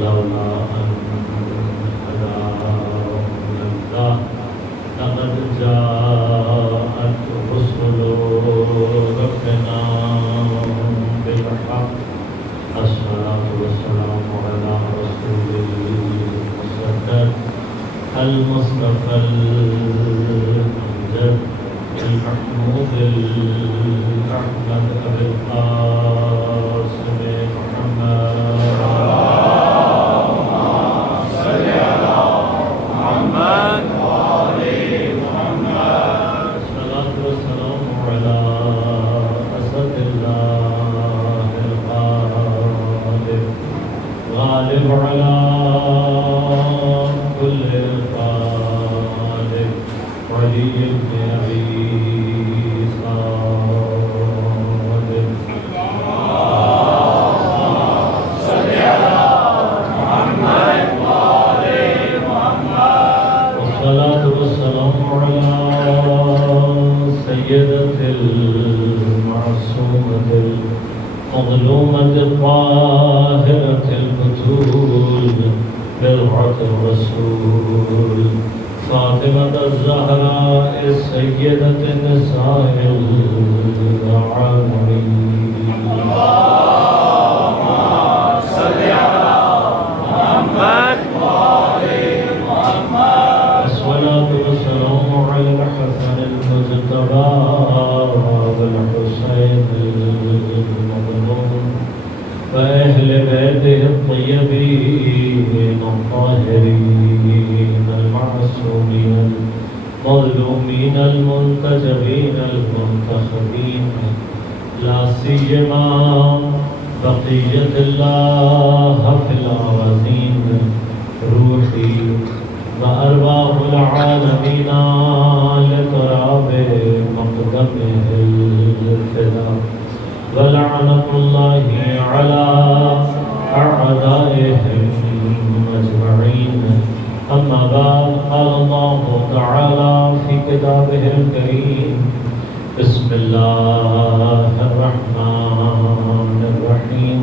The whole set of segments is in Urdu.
لولا أن هدانا الله لقد جاءت رسل ربنا بالحق. الصلاة والسلام على رسول المصدق المصطفى الأمجد المحمود الأحمد أبي القاسم محمد. غالب على كل غالب ولي بن أبي طالب. صل على محمد وآل محمد. والصلاة والسلام على سيدة المعصومة المظلومة الطاهرة البتول بضعة الرسول فاطمة الزهراء السيدة النساء العالمين. اللهم صل على محمد وآل محمد. والصلاة والسلام على الحسن المجتبى والحسين المظلوم وأهل بيته الطيبين الطاهرين المعصومين المظلومين المنتجبين المنتخبين لا سيما بقية الله في الأراضين روحي وأرواح العالمين لتراب مقدمه الفداء ولعنة الله على أعدائهم أجمعين. أما بعد قال الله تعالى في كتابه الكريم بسم الله الرحمن الرحيم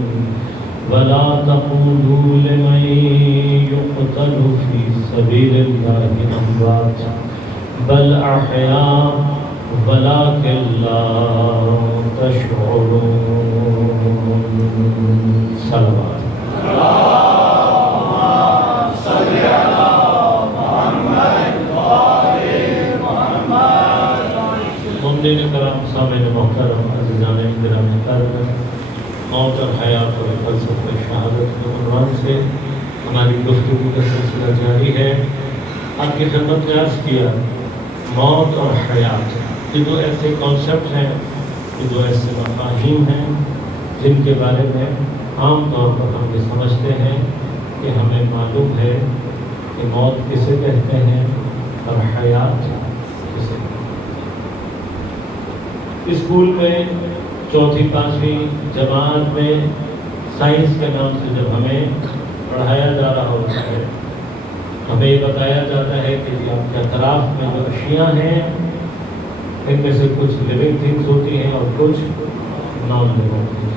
ولا تقولوا لمن يقتل في سبيل الله أموات بل أحياء ولكن لا تشعرون. صلوات. اللهم صل على محمد وآل محمد. ممدین کرام سامعین محترم عزیزان گرامی محترم، موت اور حیات اور فلسفہ شہادت کے عنوان سے ہماری گفتگو کا سلسلہ جاری ہے. آپ کی خدمت میں عرض کیا موت اور حیات یہ دو ایسے کانسیپٹ ہیں، یہ دو ایسے مفاہیم ہیں جن کے بارے میں عام طور پر ہم یہ سمجھتے ہیں کہ ہمیں معلوم ہے کہ موت کسے کہتے ہیں اور حیات کسے کہتے ہیں. اسکول میں چوتھی پانچویں جماعت میں سائنس کے نام سے جب ہمیں پڑھایا جا رہا ہوتا ہے ہمیں یہ بتایا جاتا ہے کہ آپ کے اطراف میں جو اشیاء ہیں ان میں سے کچھ لیونگ تھنگس ہوتی ہیں اور کچھ نان لیونگ تھنگس،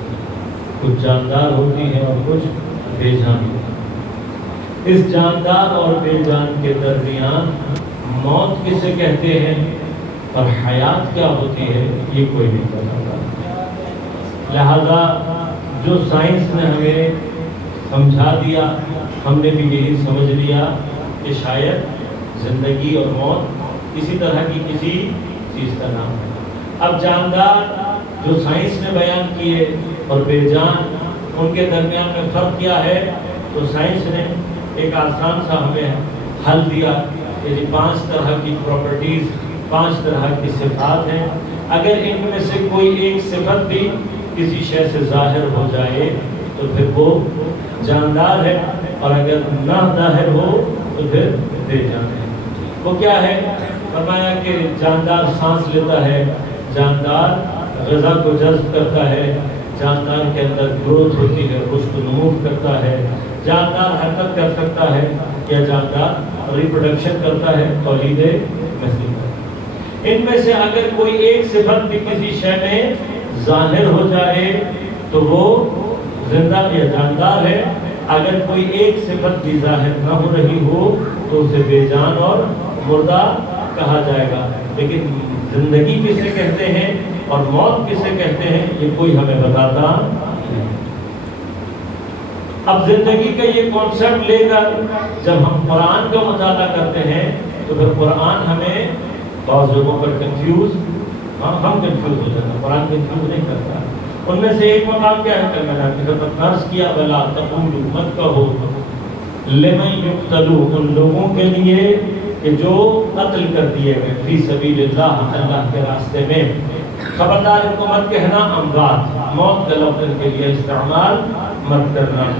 کچھ جاندار ہوتی ہیں اور کچھ بے جان. اس جاندار اور بے جان کے درمیان موت کسے کہتے ہیں اور حیات کیا ہوتی ہے یہ کوئی نہیں بتاتا. لہذا جو سائنس نے ہمیں سمجھا دیا ہم نے بھی یہی سمجھ لیا کہ شاید زندگی اور موت اسی طرح کی کسی چیز کا نام ہے. اب جاندار جو سائنس نے بیان کیے اور بے جان ان کے درمیان میں فرق کیا ہے تو سائنس نے ایک آسان سا ہمیں حل دیا کہ 5 طرح کی پراپرٹیز 5 طرح کی صفات ہیں. اگر ان میں سے کوئی ایک صفت بھی کسی شے سے ظاہر ہو جائے تو پھر وہ جاندار ہے اور اگر نہ ظاہر ہو تو پھر بے جان ہے. وہ کیا ہے؟ فرمایا کہ جاندار سانس لیتا ہے، جاندار غذا کو جذب کرتا ہے، جاندار کے اندر گروتھ ہوتی ہے، رشد و نمو کرتا ہے، جاندار حرکت کر سکتا ہے، یا جاندار ریپروڈکشن کرتا ہے، تولید نسل. ان میں سے اگر کوئی ایک صفت بھی کسی شے میں ظاہر ہو جائے تو وہ زندہ یا جاندار ہے، اگر کوئی ایک صفت بھی ظاہر نہ ہو رہی ہو تو اسے بے جان اور مردہ کہا جائے گا. لیکن زندگی کسے کہتے ہیں اور موت کسے کہتے ہیں یہ کوئی ہمیں بتاتا نہیں. اب زندگی کا یہ کانسیپٹ لے کر جب ہم قرآن کا مطالعہ کرتے ہیں تو پھر قرآن ہمیں بعض لوگوں پر ہم کنفیوز ہو جاتے ہیں. قرآن کنفیوز نہیں کرتا. ان میں سے ایک مقام کیا ہے کہ میں نے آپ کو عرض کیا بلا تقولوا مت کہو لمن یقتلوا ان لوگوں کے لیے کہ جو قتل کر دیے گئے فی سبیل اللہ اللہ کے راستے میں. خبردار ان کو مت کہنا اموات موت کا لفظ ان کے لیے استعمال مت کرنا.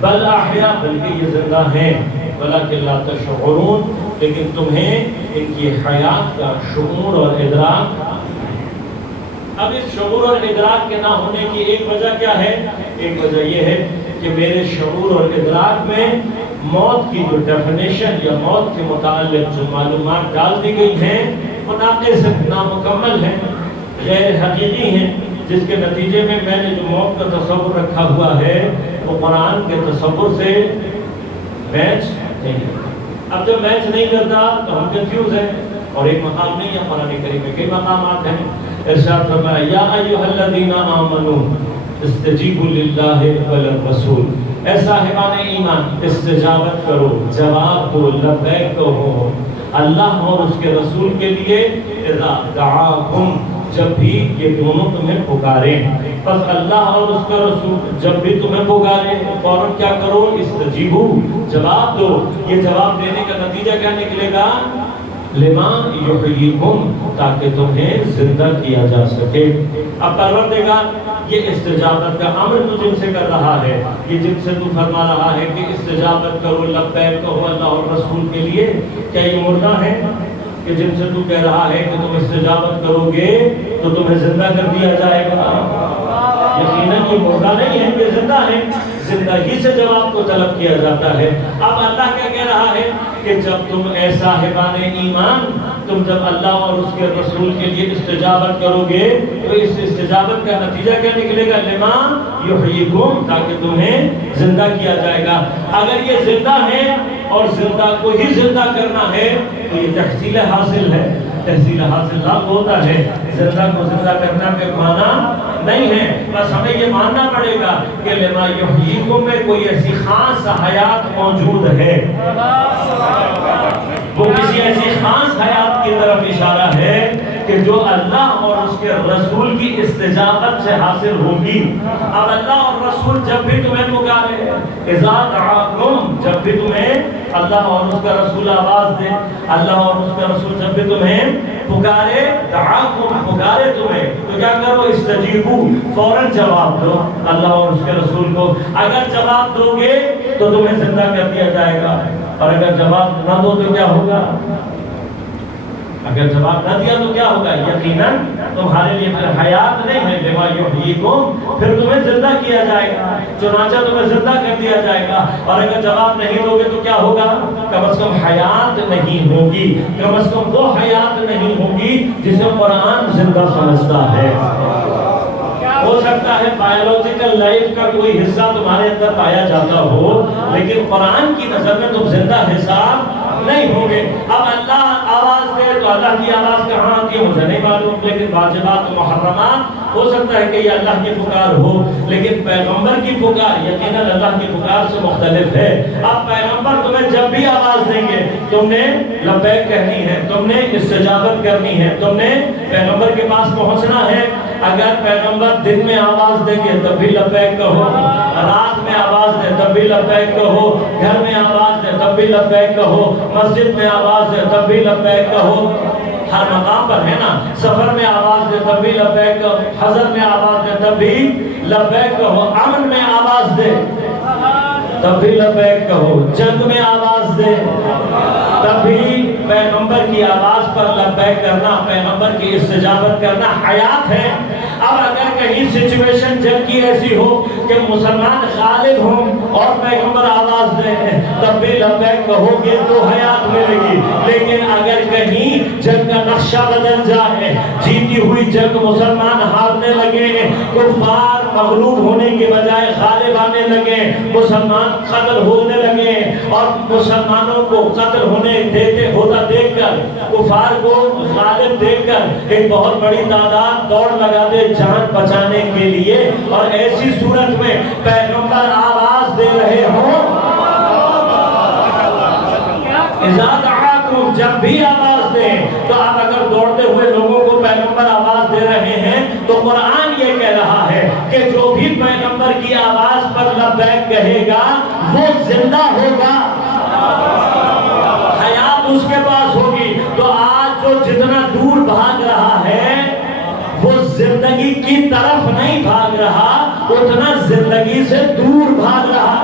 بل احیاء بلکہ یہ زندہ ہیں ولکن لا تشعرون لیکن تمہیں ان کی حیات کا شعور اور ادراک. اب اس شعور اور ادراک کے نہ ہونے کی ایک وجہ کیا ہے؟ ایک وجہ یہ ہے کہ میرے شعور اور ادراک میں موت کی جو ڈیفینیشن یا موت کے متعلق جو معلومات ڈال دی گئی ہیں وہ ناقص نامکمل ہیں غیر حقیقی ہیں جس کے نتیجے میں میں نے جو موت کا تصور رکھا ہوا ہے وہ قرآن کے تصور سے میچ نہیں کرتا. اب جب میچ نہیں کرتا تو ہم کنفیوز ہیں. اور ایک مقام نہیں ہے قرآن کریم میں کئی مقامات ہیں. ارشاد فرمایا یا ایھا الذین آمنوا استجیبوا للہ وللرسول اے صاحبان ایمان استجابت کرو جواب دو لبیک کہو اللہ اور اس کے رسول کے لیے اذا دعاکم جب بھی یہ دونوں تمہیں پکاریں. پس اللہ اور اس کا رسول جب بھی تمہیں پکارے فوراً کیا کرو استجیبو جواب دو. یہ جواب دینے کا نتیجہ کیا نکلے گا؟ لما یحییکم تاکہ تمہیں زندہ کیا جا سکے. اب پروردگار یہ استجابت کا امر تو جن سے کر رہا ہے یہ جن سے تو فرما رہا ہے کہ استجابت کرو لبیک کہو اللہ اور رسول کے لیے. کیا یہ مردہ ہے کہ جن سے تو کہہ رہا ہے کہ تم استجابت کرو گے تو تمہیں زندہ کر دیا جائے گا؟ یقیناً یہ مردہ نہیں ہے یہ زندہ ہے. زندگی سے جواب کو طلب کیا جاتا ہے. اب اللہ کیا کہہ رہا ہے کہ جب تم اے صاحبان ایمان تم جب اللہ اور اس کے رسول کے لیے استجابت کرو گے تو اس استجابت کا نتیجہ کیا نکلے گا؟ لما یحییکم تاکہ تمہیں زندہ کیا جائے گا. اگر یہ زندہ ہے اور زندہ کو ہی زندہ کرنا ہے تو یہ تحصیل حاصل ہے. تحصیل حاصل لاغ ہوتا ہے. زندہ کو زندہ کرنا کے معنی نہیں ہے. بس ہمیں یہ ماننا پڑے گا کہ لما یحییکم میں کوئی ایسی خاص حیات موجود ہے. وہ کسی ایسی خاص حیات کی طرف اشارہ ہے کہ جو اللہ اور اس کے رسول کی استجابت سے حاصل ہوگی. اب اللہ اور رسول جب بھی تمہیں پکارے اذا دعاکم جب بھی تمہیں اللہ اور اس کا رسول آواز دے اللہ اور اس کا رسول جب بھی تمہیں پکارے دعاکم پکارے تمہیں تو کیا کرو استجیبو فوراً جواب دو اللہ اور اس کے رسول کو. اگر جواب دو گے تو تمہیں زندہ کر دیا جائے گا اور اگر جواب نہ دو تو کیا ہوگا؟ اگر جواب نہ دیا تو کیا ہوگا؟ یقیناً تمہارے لیے پھر حیات نہیں ہے لما یحییکم پھر تمہیں زندہ کیا جائے گا. چنانچہ تمہیں زندہ کر دیا جائے گا. اور اگر جواب نہیں دو گے تو کیا ہوگا؟ کم از کم حیات نہیں ہوگی. کم از کم وہ حیات نہیں ہوگی جسے قرآن زندہ سمجھتا ہے. ہو سکتا ہے بایولوجیکل لائف کا کوئی حصہ تمہارے اندر پایا جاتا ہو لیکن قرآن کی نظر میں تم زندہ حساب نہیں ہوں گے. اب اللہ آواز دے تو اللہ کی آواز کہاں آتی ہے مجھے نہیں معلوم لیکن واجبات محرمات ہو سکتا ہے کہ یہ اللہ کی پکار ہو لیکن پیغمبر کی پکار یقیناً اللہ کی پکار سے مختلف ہے. اب پیغمبر تمہیں جب بھی آواز دیں گے تم نے لبیک کہنی ہے تم نے استجابت کرنی ہے تم نے پیغمبر کے پاس پہنچنا ہے. اگر پیغمبر دن میں آواز دیں گے تب بھی لبیک کہو رات میں آواز دیں تب بھی لبیک کہو گھر میں آواز دیں تب بھی لبیک کہو مسجد میں آواز دیں تب بھی لبیک کہو. ہر مقام پر ہے نا. سفر میں آواز دے تب بھی لبیک کہو حضر میں آواز دے تب بھی لبیک کہو امن میں آواز دے تب بھی لبیک کہو جنگ میں آواز دے تب بھی پیغمبر کی آواز پر لبیک کرنا پیغمبر کی استجابت کرنا حیات ہے. اب اگر کہیں سچویشن جنگ کی ایسی ہو کہ مسلمان غالب ہوں اور پیغمبر آواز دیں تب بھی لبیک کہو گے تو حیات ملے گی. لیکن اگر کہیں جنگ کا نقشہ بدل جائے جیتی ہوئی جنگ مسلمان ہارنے لگے، کفار مغلوب ہونے کے بجائے غالب آنے لگے، مسلمان قتل ہونے لگے، اور مسلمانوں کو قتل ہونے ہوتا دیکھ کر، کفار کو غالب دیکھ کر ایک بہت بڑی تعداد دوڑ لگا دے جان بچانے کے لیے، اور ایسی صورت میں پیغمبر آواز دے رہے ہوں، اذا دعاکم، جب بھی آواز دیں، تو آپ اگر دوڑتے ہوئے لوگوں کو پیغمبر آواز دے رہے ہیں تو قرآن یہ کہہ رہا ہے کہ جو بھی پیغمبر کی آواز پر لبیک کہے گا وہ زندہ ہوگا، حیات اس کے پاس ہوگی۔ تو آج جو جتنا دور بھاگ رہا ہے وہ زندگی کی طرف نہیں بھاگ رہا، اتنا زندگی سے دور بھاگ رہا۔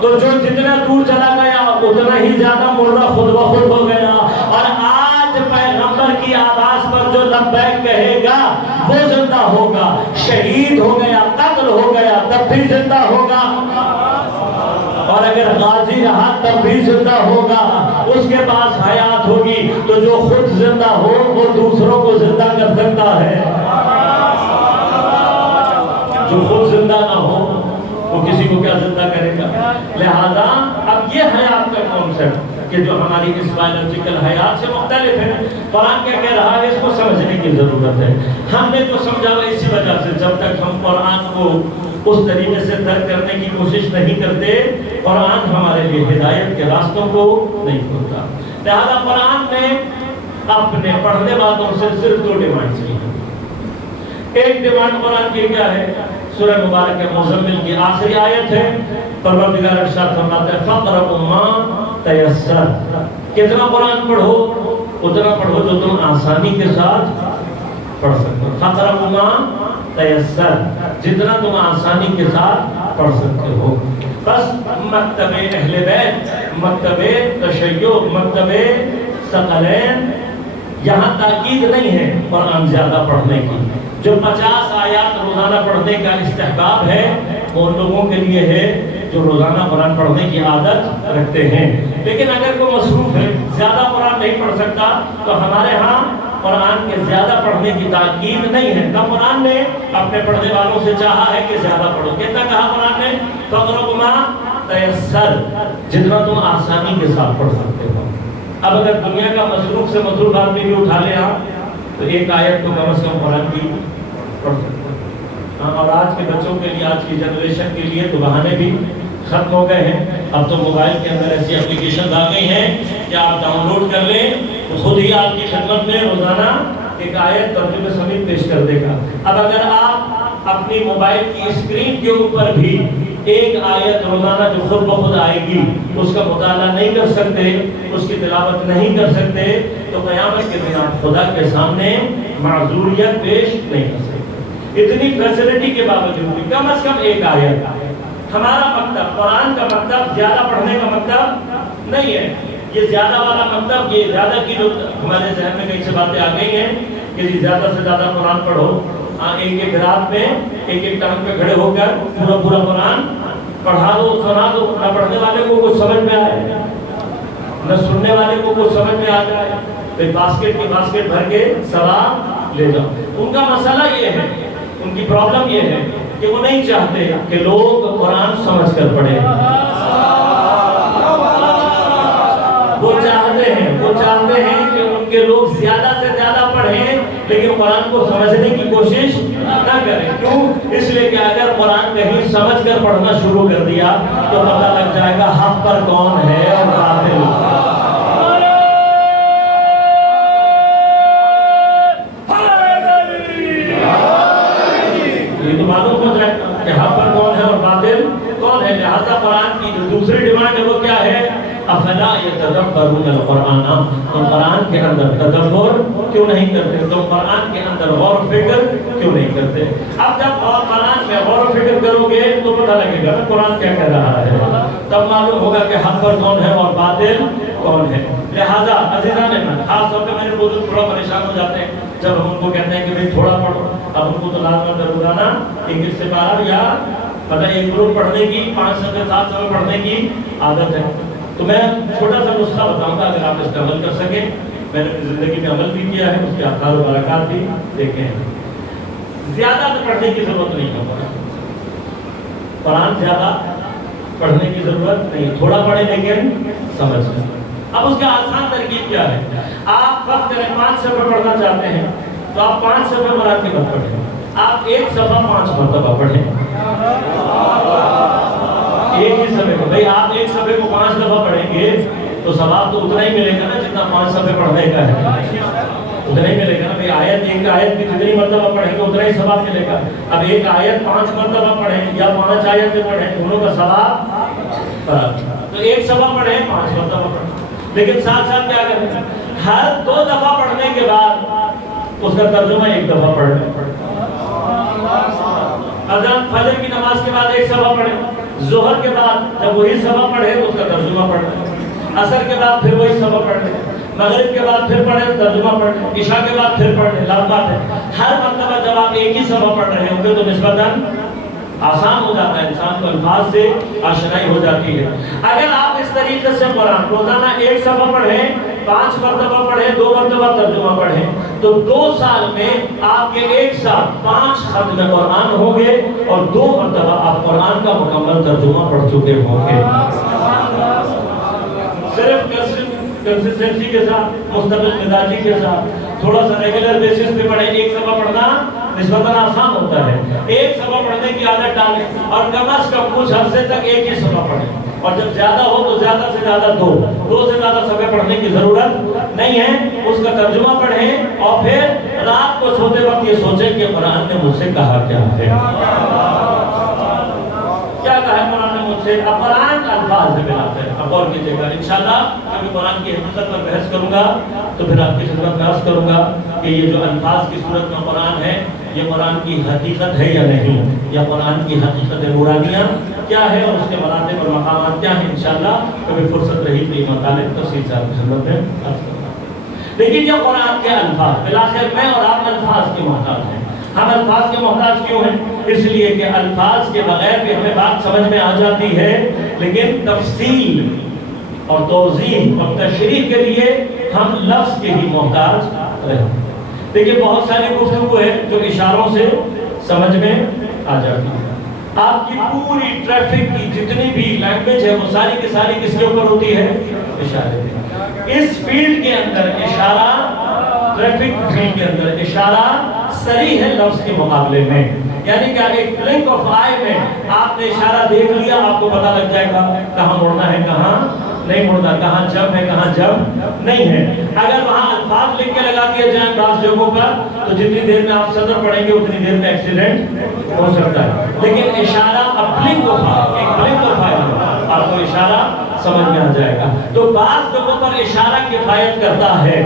تو جو جتنا دور چلا گیا اتنا ہی زیادہ مردہ خود بخود ہو گیا، اور آج پیغمبر کی آواز پر جو لبیک کہے گا وہ زندہ ہوگا، شہید ہو گیا، قتل ہو گیا تب بھی زندہ ہوگا، اور اگر غازی رہا تب بھی زندہ ہوگا، اس کے پاس حیات ہوگی۔ تو جو خود زندہ ہو وہ دوسروں کو زندہ کر سکتا ہے، جو خود زندہ نہ ہو وہ کسی کو کیا زندہ کرے گا؟ لہذا اب یہ حیات کا کانسیپٹ کہ جو ہماری اس بایولوجیکل حیات سے مختلف ہے، قرآن کیا کہہ رہا ہے اس کو سمجھنے کی ضرورت ہے۔ ہم نے تو سمجھا ہوا اسی وجہ سے، جب تک ہم قرآن کو اس طریقے سے درک کرنے کی کوشش نہیں کرتے، قرآن ہمارے لیے ہدایت کے راستوں کو نہیں کھولتا۔ لہذا قرآن نے اپنے پڑھنے والوں سے صرف دو ڈیمانڈز کی ہیں۔ ایک ڈیمانڈ قرآن کی کیا ہے؟ سورہ مبارکہ مزمل کی آخری آیت ہے، پروردگار ارشاد فرماتا ہے فَقْرَؤْا مَا تَيَسَّرَ، کتنا قرآن پڑھو اتنا پڑھو جو تم آسانی کے ساتھ پڑھ سکتے ہو۔ فَقْرَؤْا مَا تَيَسَّرَ، جتنا تم آسانی کے ساتھ پڑھ سکتے ہو۔ بس مکتب اہل بیت، مکتب تشیع، مکتب ثقلین، یہاں تاکید نہیں ہے قرآن زیادہ پڑھنے کی۔ جو 50 آیات روزانہ پڑھنے کا استحباب ہے وہ ان لوگوں کے لیے ہے جو روزانہ قرآن پڑھنے کی عادت رکھتے ہیں، لیکن اگر کوئی مصروف ہے زیادہ قرآن نہیں پڑھ سکتا تو ہمارے ہاں قرآن کے زیادہ پڑھنے کی تاکید نہیں ہے۔ نہ قرآن نے اپنے پڑھنے والوں سے چاہا ہے کہ زیادہ پڑھو، کتنا کہا قرآن نے؟ فَقْرَؤْا مَا تَيَسَّرَ، جتنا تم آسانی کے ساتھ پڑھ سکتے ہو۔ اب اگر دنیا کا مصروف سے مصروف آدمی بھی اٹھا لے تو ایک آیت تو کم از کم قرآن کی پڑھ سکتے ہیں، اور آج کے بچوں کے لیے، آج کی جنریشن کے لیے تو بہانے بھی ختم ہو گئے ہیں۔ اب تو موبائل کے اندر ایسی اپلیکیشن آ گئی ہیں کہ آپ ڈاؤن لوڈ کر لیں تو خود ہی آپ کی خدمت میں روزانہ ایک آیت ترجمہ سمیت پیش کر دے گا۔ اب اگر آپ اپنی موبائل کی اسکرین کے اوپر بھی ایک آیت روزانہ جو خود بخود آئے گی اس کا مطالعہ نہیں کر سکتے، اس کی تلاوت نہیں کر سکتے، تو قیامت کے دن آپ خدا کے سامنے معذوریت پیش نہیں کر سکتے۔ اتنی فیسلٹی کے باوجود بھی کم از کم ایک آیت۔ ہمارا مکتب، قرآن کا مکتب زیادہ پڑھنے کا مکتب نہیں ہے، یہ زیادہ والا مکتب، یہ زیادہ کی جو ہمارے ذہن میں کئی سے باتیں آ گئی ہیں کہ زیادہ سے زیادہ قرآن پڑھو، ایک ایک رات میں ایک ایک ٹانگ پہ کھڑے ہو کر پورا قرآن پڑھا دو، سنا دو، نہ پڑھنے والے کو کچھ سمجھ میں آئے نہ سننے والے کو کچھ سمجھ میں آ جائے، پھر باسکٹ کی باسکٹ بھر کے ثواب لے جاؤ۔ ان کا مسئلہ یہ ہے، ان کی پرابلم یہ ہے کہ وہ نہیں چاہتے کہ لوگ قرآن سمجھ کر پڑھیں، وہ چاہتے ہیں کہ ان کے لوگ زیادہ سے زیادہ پڑھیں لیکن قرآن کو سمجھنے کی کوشش نہ کریں۔ کیوں؟ اس لیے کہ اگر قرآن کہیں سمجھ کر پڑھنا شروع کر دیا تو پتہ لگ جائے گا حق پر کون ہے اور باطل۔ یہ تو معلوم ہو جائے کہ حق پر کون ہے اور باطل کون ہے۔ لہذا قرآن کی جو دوسری ڈیمانڈ ہے وہ کیا ہے؟ افلا یتدبرون القرآن، تم قرآن کے اندر تدبر کیوں نہیں کرتے؟ تم قرآن کے اندر غور و فکر کیوں نہیں کرتے؟ اب جب قرآن میں غور و فکر کرو گے تو پتہ لگے گا قرآن کیا کہہ رہا ہے، تب معلوم ہوگا کہ حق پر کون ہے اور باطل کون ہے۔ لہذا عزیزان من، خاص طور پہ میرے بزرگ تھوڑا پریشان ہو جاتے ہیں جب ہم ان کو کہتے ہیں کہ بھائی تھوڑا پڑھو۔ اب ان کو تو لازم روزانہ ایک سے پارہ یا مطلب ایک گروپ پڑھنے کی 5 سے 7 سال پڑھنے کی عادت ہے۔ تو میں چھوٹا سا نسخہ بتاؤں گا، اگر آپ استعمال کر سکیں میں نے اپنی زندگی میں عمل بھی کیا ہے، اس کے آثار و برکات بھی دیکھے ہیں۔ زیادہ پڑھنے کی ضرورت نہیں ہے، قرآن زیادہ پڑھنے کی ضرورت نہیں، تھوڑا پڑھیں لیکن سمجھ لیں۔ اب اس کا آسان ترکیب کیا ہے؟ آپ فرض کریں 5 صفحے پڑھنا چاہتے ہیں تو آپ 5 صفحے مراتب پڑھیں، آپ 1 صفحہ 5 مرتبہ پڑھیں، ایک ہی صفحے کو۔ بھائی آپ 1 صفحے کو 5 دفعہ پڑھیں گے تو ثواب تو اتنا ہی ملے گا نا جتنا 5 صفحے پڑھنے کا ہے، اتنا ہی ملے گا نا۔ بھائی ایک آیت بھی جتنی مرتبہ پڑھیں گے اتنا ہی ثواب ملے گا۔ اب ایک آیت 5 مرتبہ پڑھیں یا 5 آیتیں پڑھیں، دونوں کا ثواب فرق۔ تو 1 صفحہ پڑھیں 5 مرتبہ پڑھیں، لیکن ساتھ ساتھ کیا کریں؟ ہر 2 دفعہ پڑھنے کے بعد اس کا ترجمہ 1 دفعہ پڑھ لیں۔ اذان فجر کی نماز کے بعد 1 صفحہ پڑھیں، ظہر کے بعد جب وہی صفحہ پڑھیں تو اس کا ترجمہ پڑھ لیں، عصر کے بعد پھر وہی صفحہ پڑھ لیں، مغرب کے بعد پھر پڑھیں ترجمہ پڑھ لیں، عشاء کے بعد پھر پڑھ لیں۔ لازم بات ہے ہر مرتبہ جب آپ ایک ہی صفحہ پڑھ رہے ہوں گے تو نسبتاً آسان ہو جاتا ہے، انسان کو الفاظ سے آشنائی ہو جاتی ہے۔ اگر آپ اس طریقے سے قرآن روزانہ 1 صفحہ پڑھیں، 5 مرتبہ پڑھیں، 2 مرتبہ ترجمہ پڑھیں، تو 2 سال میں آپ کے 1 سال 5 ختم قرآن ہوں گے اور 2 مرتبہ آپ قرآن کا مکمل ترجمہ پڑھ چکے ہوں گے۔ صرف کنسسٹنسی کے ساتھ، مستقل مزاجی کے ساتھ، تھوڑا سا ریگولر بیسس پہ پڑھیں۔ 1 صفحہ پڑھنا نسبتاً آسان ہوتا ہے، 1 صفحہ پڑھنے کی عادت ڈالیں اور کم از کم کچھ عرصے تک 1 ہی صفحہ پڑھیں، اور جب زیادہ ہو تو زیادہ سے زیادہ 2 سے زیادہ صفحے پڑھنے کی ضرورت نہیں ہے۔ اس کا ترجمہ پڑھیں اور پھر رات کو سوتے وقت یہ سوچیں کہ قرآن نے مجھ سے کہا کیا ہے، کیا کہا ہے قرآن نے مجھ سے۔ اب قرآن الفاظ ہے بنا کر اب غور کیجیے گا انشاءاللہ۔ میں قرآن کی حقیقت پر بحث کروں گا تو پھر آپ کی خدمت میں عرض کروں گا کہ یہ جو الفاظ کی صورت میں قرآن ہے یہ قرآن کی حقیقت ہے یا نہیں، یا قرآن کی حقیقت نورانیہ کیا ہے اور اس کے مراتب اور مقامات کیا ہیں۔ انشاءاللہ کبھی فرصت رہی تو یہ مطالب تفصیل سے آپ کی خدمت میں عرض کروں گا۔ لیکن یہ قرآن کے الفاظ، بلاخر میں اور آپ الفاظ کے محتاج ہیں۔ ہم الفاظ کے محتاج کیوں ہیں؟ اس لیے کہ الفاظ کے بغیر بھی ہمیں بات سمجھ میں آ جاتی ہے، لیکن تفصیل اور توضیح اور تشریح کے لیے ہم لفظ کے ہی محتاج رہتے ہیں۔ دیکھیے بہت ساری گفتگو ہے جو اشاروں سے سمجھ میں آ جاتی ہے۔ آپ کی پوری ٹریفک کی جتنی بھی لینگویج ہے وہ ساری کی ساری کس کے اوپر ہوتی ہے؟ اشارے پہ۔ اس فیلڈ کے اندر اشارہ، ٹریفک فیلڈ کے اندر اشارہ صریح ہے لفظ کے مقابلے میں، یعنی کہ ایک بلنک آف آئی میں آپ نے اشارہ دیکھ لیا، آپ کو پتا لگ جائے گا کہاں مڑنا ہے کہاں نہیں مڑنا، کہاں جب ہے کہاں جب نہیں ہے۔ اگر وہاں الفاظ لکھ کے لگا دیے جائیں بعض جگہوں پر تو جتنی دیر میں آپ صدر پڑھیں گے اتنی دیر میں ایکسیڈنٹ ہو سکتا ہے، لیکن اشارہ بلنک آف آئی آپ کو اشارہ سمجھ میں آ جائے گا۔ تو بعض جگہوں پر اشارہ کفایت کرتا ہے۔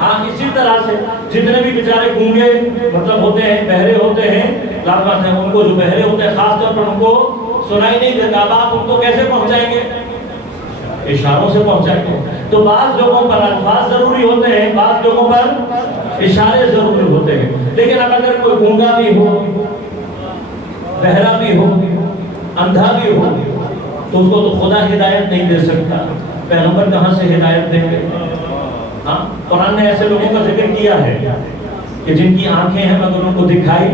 ہاں اسی طرح سے جتنے بھی بیچارے گونگے مطلب ہوتے ہیں، بہرے ہوتے ہیں، لازمات ہیں ان کو جو بہرے ہوتے ہیں خاص طور پر ان کو سنائی نہیں دیتا، اب آپ ان کو کیسے پہنچائیں گے؟ اشاروں سے پہنچائیں گے۔ تو بعض جگہوں پر الفاظ ضروری ہوتے ہیں، بعض جگہوں پر اشارے ضروری ہوتے ہیں۔ لیکن اب اگر کوئی گونگا بھی ہو، بہرا بھی ہو، اندھا بھی ہو تو اس کو تو خدا ہدایت نہیں دے سکتا، پیغمبر کہاں سے ہدایت دیں گے؟ ہاں قرآن نے ایسے لوگوں کا ذکر کیا ہے کہ جن کی آنکھیں ہیں مگر ان کو دکھائی،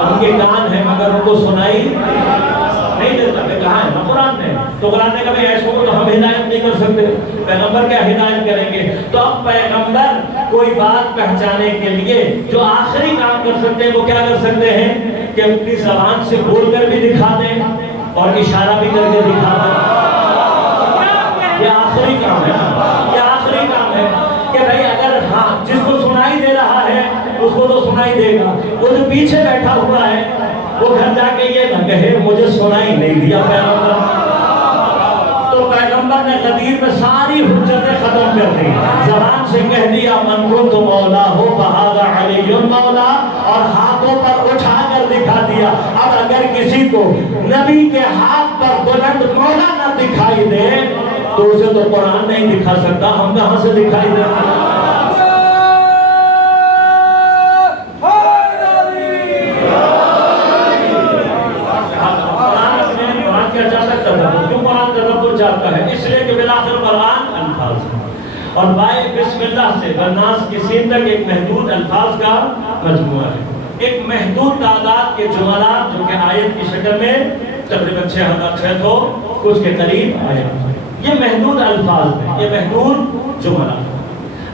ان کے کان ہیں مگر ان کو سنائی نہیں دیتا، کہ کہاں ہے نا قرآن نے۔ تو قرآن نے کہا ایسے کو تو ہم ہدایت نہیں کر سکتے، پیغمبر کیا ہدایت کریں گے؟ تو اب پیغمبر کوئی بات پہچانے کے لیے جو آخری کام کر سکتے ہیں وہ کیا کر سکتے ہیں کہ اپنی زبان سے بول کر بھی دکھا دیں اور اشارہ بھی کر کے دکھا دیں۔ یہ آخری کام ہے، یہ آخری کام ہے کہ بھائی اگر ہاں جس کو سنائی دے رہا ہے اس کو تو سنائی دے گا، وہ جو پیچھے بیٹھا ہوا ہے وہ گھر جا کے یہ نہ کہے مجھے سنائی نہیں دیا پیغمبر۔ تو پیغمبر نے غدیر میں ساری حجتیں ختم کر دی، زبان سے کہہ دیا من کنت مولا ہو فہذا علی مولا، اور ہاتھوں پر اٹھا کر دکھا دیا۔ اب اگر کسی کو نبی کے ہاتھ پر بلند مولا نہ دکھائی دے تو اسے تو قرآن نہیں دکھا سکتا، ہم کہاں سے دکھائی دیں؟ قرآن کیا چاہتا ہے؟ کیوں قرآن تدبر چاہتا ہے؟ اس لیے کہ بلاخر قرآن الفاظ ہے۔ الناس کی سین تک ایک محدود الفاظ کا مجموعہ ہے، ایک محدود تعداد کے جملات جو کہ آیت کی شکل میں تقریباً 6600 کچھ کے قریب آیت، یہ محدود الفاظ ہیں، یہ محدود جملات۔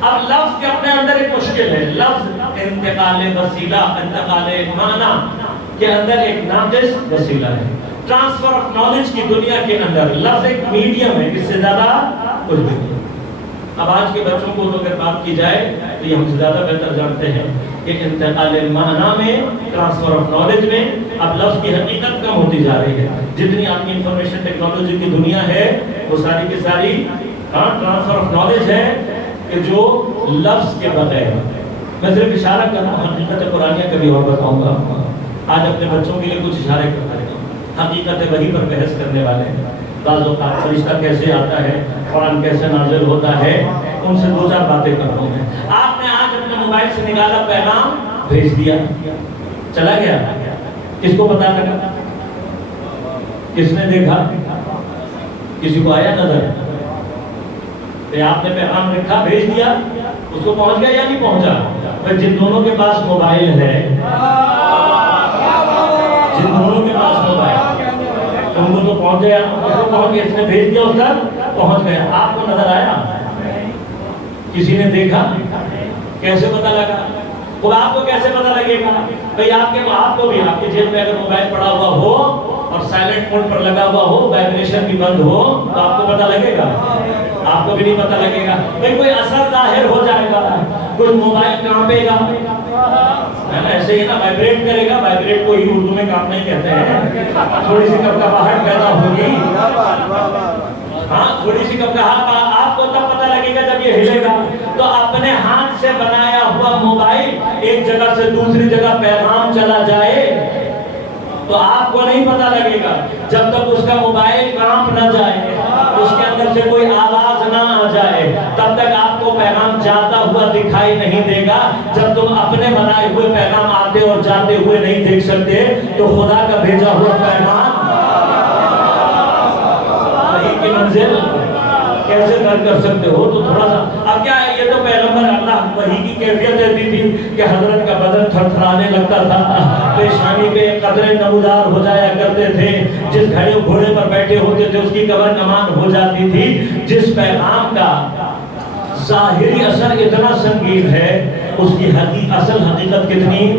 اب لفظ کے اپنے اندر ایک مشکل ہے، لفظ انتقال وسیلہ، انتقال معنی کے اندر ایک ناقص وسیلہ ہے۔ ٹرانسفر آف نالج کی دنیا کے اندر لفظ ایک میڈیم ہے، اس سے زیادہ کچھ بھی نہیں۔ اب آج کے بچوں کو تو اگر بات کی جائے تو یہ ہم سے زیادہ بہتر جانتے ہیں کہ انتقال معنی میں، ٹرانسفر آف نالج میں اب لفظ کی حقیقت کم ہوتی جا رہی ہے۔ جتنی آپ کی انفارمیشن ٹیکنالوجی کی دنیا ہے وہ ساری کی ساری ٹرانسفر آف نالج ہے کہ جو لفظ کے بغیر، میں صرف اشارہ کر رہا ہوں، حقیقت قرآنیہ کبھی اور بتاؤں گا۔ آج اپنے بچوں کے لیے کچھ اشارے کرتا رہے ہیں، حقیقت وحی پر بحث کرنے والے ہیں۔ بعض اوقات فرشتہ کیسے آتا ہے، قرآن کیسے نازل ہوتا ہے، ان سے دو چار باتیں کرتا ہوں میں۔ آپ نے آج اپنے موبائل سے نکالا پیغام بھیج دیا، چلا گیا، کس کو پتا لگا؟ کس نے دیکھا؟ کسی کو آیا نظر؟ آپ نے پیغام لکھا بھیج دیا، اس کو پہنچ گیا یا نہیں پہنچا؟ جن دونوں کے پاس موبائل ہے، جن دونوں کے پاس موبائل، ان کو تو پہنچ گیا، پہنچ گیا، اس نے بھیج دیا، اس کا پہنچ گیا۔ آپ کو نظر آیا؟ کسی نے دیکھا؟ کیسے پتا لگا؟ وہ آپ کو کیسے پتا لگے گا؟ بھئی آپ کو بھی، آپ کے جیب میں اگر موبائل پڑا ہوا ہو اور سائلنٹ موڈ پر لگا ہوا ہو، وائبریشن بھی بند ہو، تو آپ کو پتا لگے گا؟ آپ کو بھی نہیں پتا لگے گا۔ بھئی کوئی اثر ظاہر ہو جائے گا، کوئی موبائل کانپے گا، ایسے ہی نا وائبریٹ کرے گا، وائبریٹ کو ہی اردو میں کانپنا ہی کہتے ہیں، تھوڑی سی کپکپاہٹ پیدا ہوگی، ہاں تھوڑی سی کپکپاہٹ، آپ کو تب پتا لگے گا جب یہ ہلے گا۔ تو اپنے ہاتھ سے بنایا ہوا موبائل ایک جگہ سے دوسری جگہ پیغام چلا جائے تو آپ کو نہیں پتا لگے گا، جب تک اس کا موبائل کانپ نہ جائے، اس کے اندر سے کوئی آواز نہ آ جائے، تب تک آپ کو پیغام جاتا ہوا دکھائی نہیں دے گا۔ جب تم اپنے بنائے ہوئے پیغام آتے اور جاتے ہوئے نہیں دیکھ سکتے تو خدا کا بھیجا ہوا پیغام وحی کی منزل کیسے درک کر سکتے ہو؟ تو تھوڑا سا اب کیا ہے، یہ تو پیغمبر اللہ وحی کی کیفیت دیتی تھی کہ حضرت کا بدن تھر تھرانے لگتا تھا، پیشانی پہ قطرے نمودار ہو جایا کرتے تھے، جس گھوڑے پر بیٹھے ہوتے تھے اس کی کمر کمان ہو جاتی تھی۔ جس پیغام کا ظاہری اثر اتنا سنگین ہے، اس کی اصل حقیقت کتنی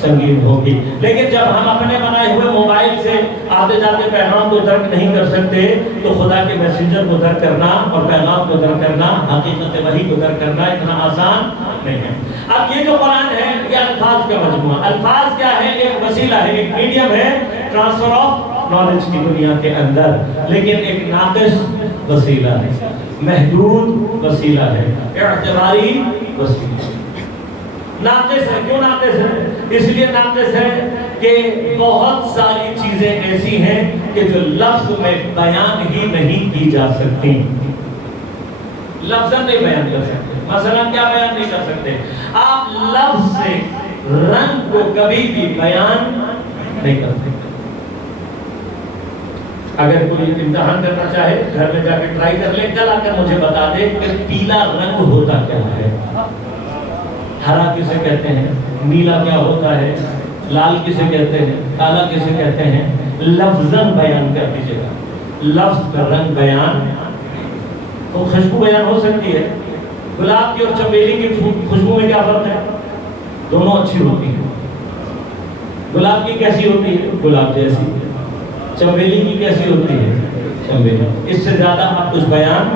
سنگین ہوگی۔ لیکن جب ہم اپنے بنائے ہوئے موبائل سے آتے جاتے پیغام کو درک نہیں کر سکتے تو خدا کے میسنجر کو درک کرنا اور پیغام کو درک کرنا، حقیقت وحی کو درک کرنا اتنا آسان نہیں ہے۔ اب یہ جو قرآن ہے یہ الفاظ کا مجموعہ، الفاظ کیا ہے؟ ایک وسیلہ ہے، ایک میڈیم ہے ٹرانسفر آف نالج کی دنیا کے اندر، لیکن ایک ناقص وسیلہ ہے، محدود وسیلہ ہے، اعتباری وسیلہ ہے۔ ناقص ہے، کیوں ناقص ہے؟ اس لیے ناقص ہے کہ بہت ساری چیزیں ایسی ہیں کہ جو لفظ میں بیان ہی نہیں کی جا سکتی، لفظ نہیں بیان کر سکتے۔ مثلا کیا بیان نہیں کر سکتے؟ آپ لفظ سے رنگ کو کبھی بھی بیان نہیں کر سکتے۔ اگر کوئی امتحان کرنا چاہے گھر میں جا کے ٹرائی کر لے، کل آ کر مجھے بتا دے کہ پیلا رنگ ہوتا کیا ہے، ہرا کسے کہتے ہیں، نیلا کیا ہوتا ہے، لال کسے کہتے ہیں، کالا کسے کہتے ہیں، لفظاً بیان کر دیجیے گا۔ لفظ کا رنگ بیان، تو خوشبو بیان ہو سکتی ہے۔ گلاب کی اور چمیلی کی خوشبو میں کیا فرق ہے؟ دونوں اچھی ہوتی ہیں۔ گلاب کی کیسی ہوتی ہے؟ گلاب جیسی۔ چمیلی کی کیسی ہوتی ہے؟ چمیلی۔ اس سے زیادہ آپ کچھ بیان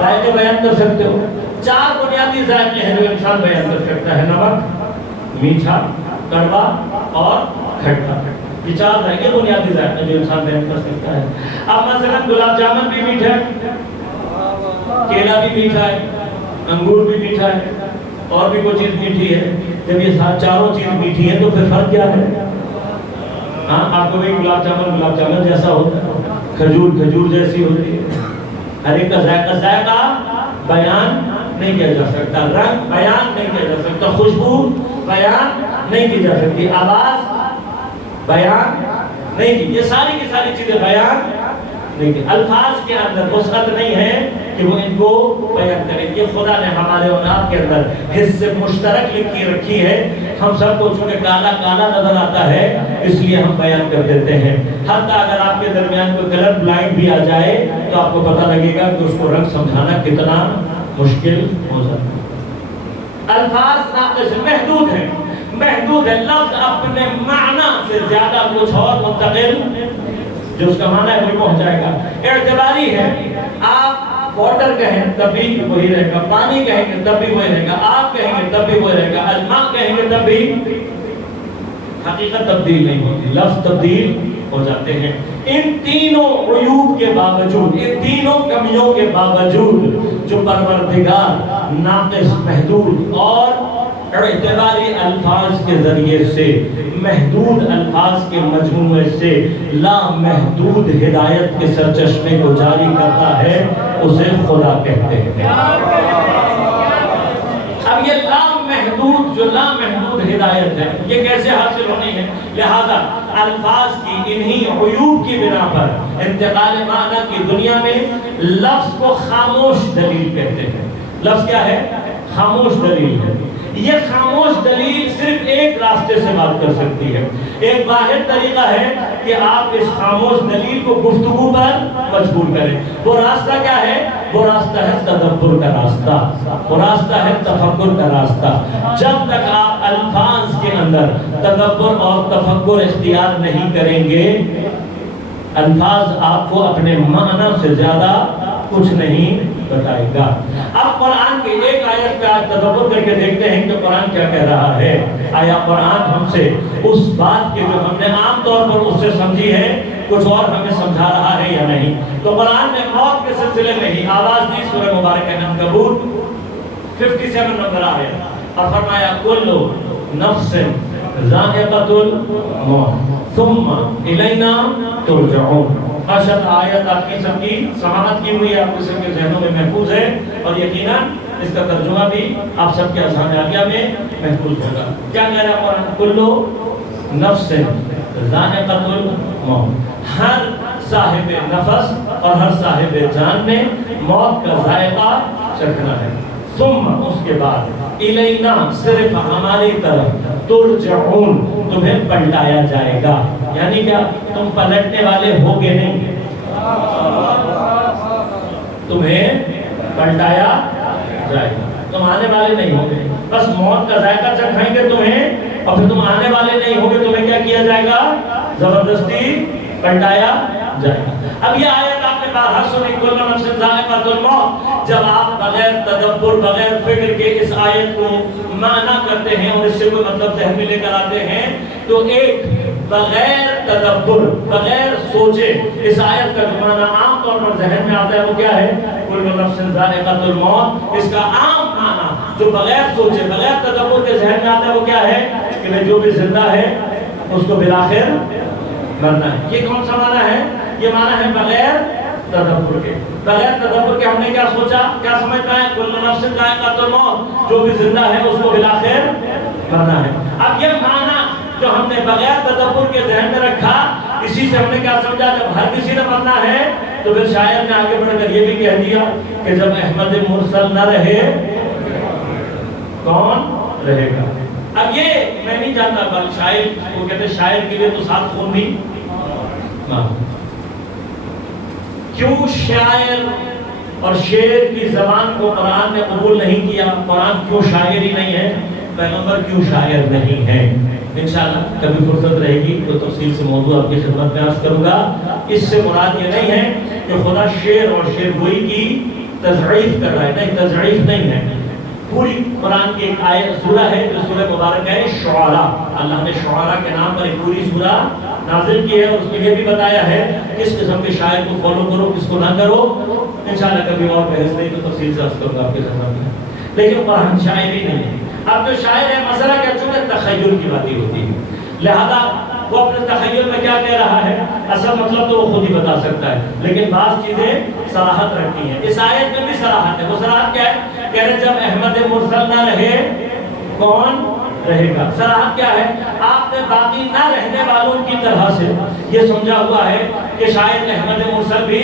ذائقے بیان کر سکتے ہو؟ چار بنیادی ذائقے ہیں جو انسان بیان کر سکتا ہے: نمک، میٹھا، کڑوا اور کھٹا۔ یہ چار ذائقے بنیادی ذائقے جو انسان بیان کر سکتا ہے۔ اب مثلا گلاب جامن بھی میٹھا ہے، کیلا بھی میٹھا ہے، انگور بھی میٹھا ہے، اور بھی کوئی چیز میٹھی ہے۔ جب یہ چاروں چیز میٹھی ہیں تو پھر فرق کیا ہے؟ ہاں آپ کو بھی گلاب جامن جیسا ہوتا ہے، کھجور جیسی ہوتی ہے۔ ہر ایک کا ذائقہ بیان نہیں کیا جا سکتا، رنگ بیان نہیں کیا جا سکتا، خوشبو بیان نہیں کی جا سکتی، آواز بیان نہیں کی، یہ ساری کی ساری چیزیں بیان لیکن الفاظ کے اندر وسعت نہیں ہے کہ وہ ان کو بیان کریں. یہ خدا نے ہمارے اور آپ کے اندر حصے مشترک لکھی رکھی ہے. ہم سب کو چونکہ کالا کالا نظر آتا ہے اس لیے ہم بیان کر دیتے ہیں. حتیٰ اگر آپ کے درمیان کوئی کلر بلائنڈ بھی آ جائے تو آپ کو پتہ لگے گا کہ اس کو رنگ سمجھانا کتنا مشکل ہو جاتا ہے. الفاظ ناقص محدود ہیں، محدود ہے. لفظ اپنے معنی سے زیادہ کچھ اور منتقل جو اس کا معنی ہے وہی پہنچ جائے گا. اعتباری ہے. آپ واٹر کہیں تب بھی وہی رہے گا، پانی کہیں گے تب بھی وہی رہے گا، آگ کہیں گے تب بھی وہی رہے گا، الماء کہیں گے تب بھی. حقیقت تبدیل نہیں ہوتی، لفظ تبدیل ہو جاتے ہیں. ان تینوں عیوب کے باوجود، ان تینوں کمیوں کے باوجود جو پروردگار ناقص، محدود اور اعتباری الفاظ کے ذریعے سے، محدود الفاظ کے مجموعے سے لامحدود ہدایت کے سرچشمے کو جاری کرتا ہے، اسے خدا کہتے ہیں. اب یہ لامحدود جو لامحدود ہدایت ہے یہ کیسے حاصل ہونی ہے؟ لہذا الفاظ کی انہی عیوب کی بنا پر انتقال معنی کی دنیا میں لفظ کو خاموش دلیل کہتے ہیں. لفظ کیا ہے؟ خاموش دلیل ہے. یہ خاموش دلیل صرف ایک راستے سے بات کر سکتی ہے. ایک واحد طریقہ ہے کہ آپ اس خاموش دلیل کو گفتگو پر مجبور کریں. وہ راستہ کیا ہے؟ وہ راستہ ہے تدبر کا راستہ، وہ راستہ ہے تفکر کا راستہ. جب تک آپ الفاظ کے اندر تدبر اور تفکر اختیار نہیں کریں گے، الفاظ آپ کو اپنے معنی سے زیادہ کچھ نہیں بتائے گا. اب قرآن کی ایک آیت پہ آج تدبر کر کے دیکھتے ہیں کہ قرآن کیا کہہ رہا ہے. آیا قرآن ہم سے اس بات کے جو ہم نے عام طور پر اس سے سمجھی ہے کچھ اور ہمیں سمجھا رہا ہے یا نہیں؟ تو قرآن نے موت کے سلسلے میں ہی آواز دی. سورہ مبارکہ عنکبوت 57 نمبر آیت، اور فرمایا کل نفس ذائقۃ الموت ثم الینا ترجعون. اشد آیت آپ کی سب کی سماعت کی ہوئی ہے، آپ کے سب کے ذہنوں میں محفوظ ہے، اور یقیناً اس کا ترجمہ بھی آپ سب کے اذہان عالیہ میں محفوظ ہوگا. کیا کہہ رہا قرآن؟ کل نفس ذائقۃ الموت. ہر صاحب نفس اور ہر صاحب جان نے موت کا ذائقہ چکھنا ہے. ثم اس کے بعد الینا صرف ہماری طرف ترجعون تمہیں پلٹایا جائے گا. یعنی کیا؟ تم پلٹنے والے ہوگے نہیں، تمہیں پلٹایا جائے گا. تم آنے والے نہیں ہوگے، بس موت کا ذائقہ چکھائیں گے تمہیں، اور پھر تم آنے والے نہیں ہوگے. تمہیں کیا کیا جائے گا؟ زبردستی پلٹایا جائے گا. اب یہ آیت آپ نے بارہا سنی، کل نفس ذائقۃ الموت. جب آپ بغیر تدبر، بغیر فکر کے اس آیت کو معنی کرتے ہیں اور اس سے کوئی مطلب ذہن میں لے کر آتے ہیں، تو ایک بغیر تدبر، بغیر سوچے اس آیت کا جو معنی عام طور پر ذہن میں آتا ہے وہ کیا ہے؟ کل نفس ذائقۃ الموت. اس کا عام معنی جو بغیر سوچے، بغیر تدبر کے ذہن میں آتا ہے وہ کیا ہے؟ کہ جو بھی زندہ ہے اس کو بالآخر مرنا ہے. یہ کون سا معنی ہے؟ یہ معنی ہے بغیر تدبر کے. بغیر تدبر کے ہم نے کیا سوچا، کیا سمجھنا ہے؟ کل نفس ذائقۃ الموت، جو بھی زندہ ہے اس کو بالآخر مرنا ہے. اب یہ معنی جو ہم نے بغیر تدبر کے ذہن میں رکھا، اسی سے ہم نے کیا سمجھا؟ جب ہر کسی نے مرنا ہے تو پھر شاعر نے آگے بڑھ کر یہ بھی کہہ دیا کہ جب احمد مرسل نہ رہے کون رہے گا. اب یہ میں نہیں جانتا، بل شاعر وہ کہتے ہیں شاعر کے لیے تو ساتھ خون بھی. کیوں شاعر اور شعر کی زبان کو قرآن نے قبول نہیں کیا؟ قرآن کیوں شاعر ہی نہیں ہے؟ پیغمبر کیوں شاعر نہیں ہے؟ انشاءاللہ کبھی فرصت رہے گی تو تفصیل سے موضوع آپ کی خدمت میں عرض کروں گا. اس سے مراد یہ نہیں ہے کہ خدا شعر اور شعر گوئی کی تضعیف کر رہا ہے، نہیں، تضعیف نہیں ہے. پوری قرآن کی ایک آیت سورہ ہے جو سورہ مبارکہ ہے شعراء. اللہ نے شعراء کے نام پر ایک پوری سورہ نازل کی ہے، اور اس میں یہ بھی بتایا ہے کس قسم کے شاعر کو فالو کرو، کس کو نہ کرو. انشاءاللہ کبھی اور بحث نہیں تو تفصیل سے عرض کروں گا آپ کے خدمت میں. لیکن قرآن شاعر ہی نہیں ہے. اب جو شاعر ہے مسئلہ کیا؟ چونکہ تخیل کی باتیں ہوتی ہے، لہذا وہ اپنے تخیل میں کیا کہہ رہا ہے اصل مطلب تو وہ خود ہی بتا سکتا ہے، لیکن بعض چیزیں صراحت رکھتی ہیں. اس آیت میں بھی صراحت ہے. وہ صراحت کیا ہے؟ کہہ رہے جب احمد مرسل نہ رہے کون رہے گا. صراحت کیا ہے؟ آپ نے باقی نہ رہنے والوں کی طرح سے یہ سمجھا ہوا ہے کہ شاید احمد مرسل بھی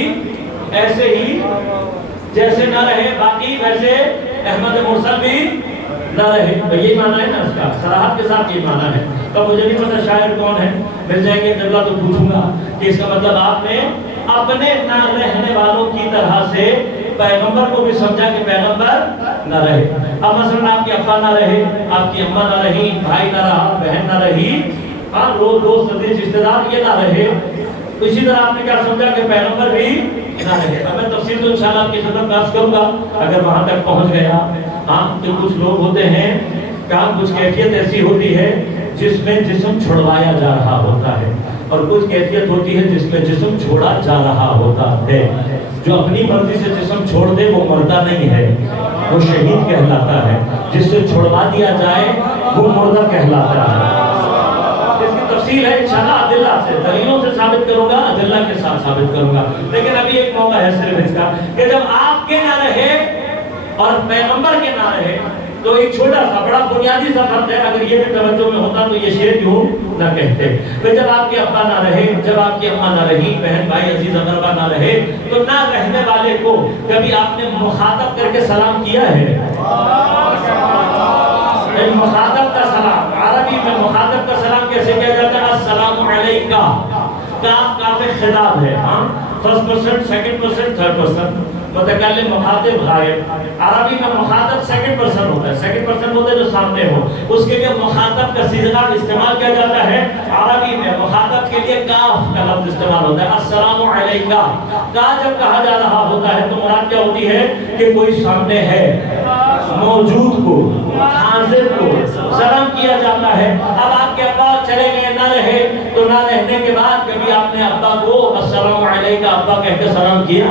ایسے ہی جیسے نہ رہے باقی ویسے احمد مرسل بھی نہ رہے. یہی معنی ہے نا اس کا, صراحت کے ساتھ یہ معنی ہے. تو مجھے نہیں پتا شاعر کون ہے, مل جائیں گے انشاءاللہ تو پوچھوں گا کہ اس کا مطلب آپ نے اپنے نہ رہنے والوں کی طرح سے پیغمبر کو بھی سمجھا کہ پیغمبر نہ رہے. اب مثلا آپ کے ابا نہ رہے, آپ کی اماں نہ رہی, بھائی نہ رہا, بہن نہ رہی, ہاں دوست رشتے دار یہ نہ رہے, اسی طرح آپ نے کیا سمجھا کہ پیغمبر بھی نہ رہے. اب میں تفصیل تو انشاءاللہ آپ کی خدمت میں عرض کروں گا اگر وہاں تک پہنچ گیا. ہاں کہ کچھ لوگ ہوتے ہیں کہ کچھ کیفیت ایسی ہوتی ہے جس میں جسم چھڑوایا جا رہا ہوتا ہے, اور کچھ کیفیت ہوتی ہے جس میں جسم چھوڑا جا رہا ہوتا ہے. جو اپنی مرضی سے جسم چھوڑ دے وہ مردہ نہیں ہے, وہ شہید کہلاتا ہے. جس سے چھڑوا دیا جائے وہ مردہ کہلاتا ہے. اس کی تفصیل ہے انشاءاللہ ادلہ سے, دلیلوں سے ثابت کروں گا, ادلہ کے ساتھ ثابت کروں گا. لیکن ابھی ایک موقع ہے صرف اس کا کہ جب آپ کے نہ رہے اور پیغمبر کے نہ رہے تو ایک چھوٹا سا بڑا بنیادی سا فرق ہے. اگر یہ بھی توجہ میں ہوتا تو یہ شعر کیوں نہ کہتے. پھر جب آپ کے ابا نہ رہے, جب آپ کی اماں نہ رہی, بہن بھائی عزیز اقربا نہ رہے, تو نہ رہنے والے کو کبھی آپ نے مخاطب کر کے سلام کیا ہے؟ مخاطب کا سلام, عربی میں مخاطب کا سلام کیسے کیا جاتا ہے؟ السلام علیکہ. کاف کاف خطاب ہے, ہاں first person, second person, third person, متکلم مخاطب غائب. عربی میں مخاطب سیکنڈ پرسن ہوتا ہے, سیکنڈ پرسن ہوتا ہے جو سامنے ہو, اس کے لیے مخاطب کا صیغہ استعمال کیا جاتا ہے. عربی میں مخاطب کے لیے کاف کا لفظ استعمال ہوتا ہے, السلام علیکہ. کا جب کہا جا رہا ہوتا ہے تو مراد کیا ہوتی ہے کہ کوئی سامنے ہے, موجود کو, حاضر کو سلام کیا جاتا ہے. اب آپ کے ابا چلے گئے, نہ رہے, تو نہ رہنے کے بعد کبھی آپ نے ابا کو السلام علیکہ ابا کہہ کر سلام کیا؟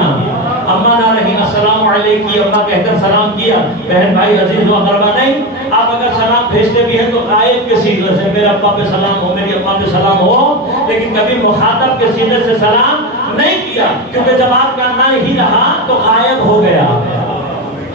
اماں نہ رہی, السلام علیکی اماں کہہ کر سلام کیا؟ بہن بھائی عزیز و اقربا نہیں. آپ اگر سلام بھیجتے بھی ہیں تو غائب کے صیغے سے, میرے ابا پہ سلام ہو, میری اماں پہ سلام ہو, لیکن کبھی مخاطب کے صیغے سے سلام نہیں کیا, کیونکہ جب آپ کا نہ ہی رہا تو غائب ہو گیا,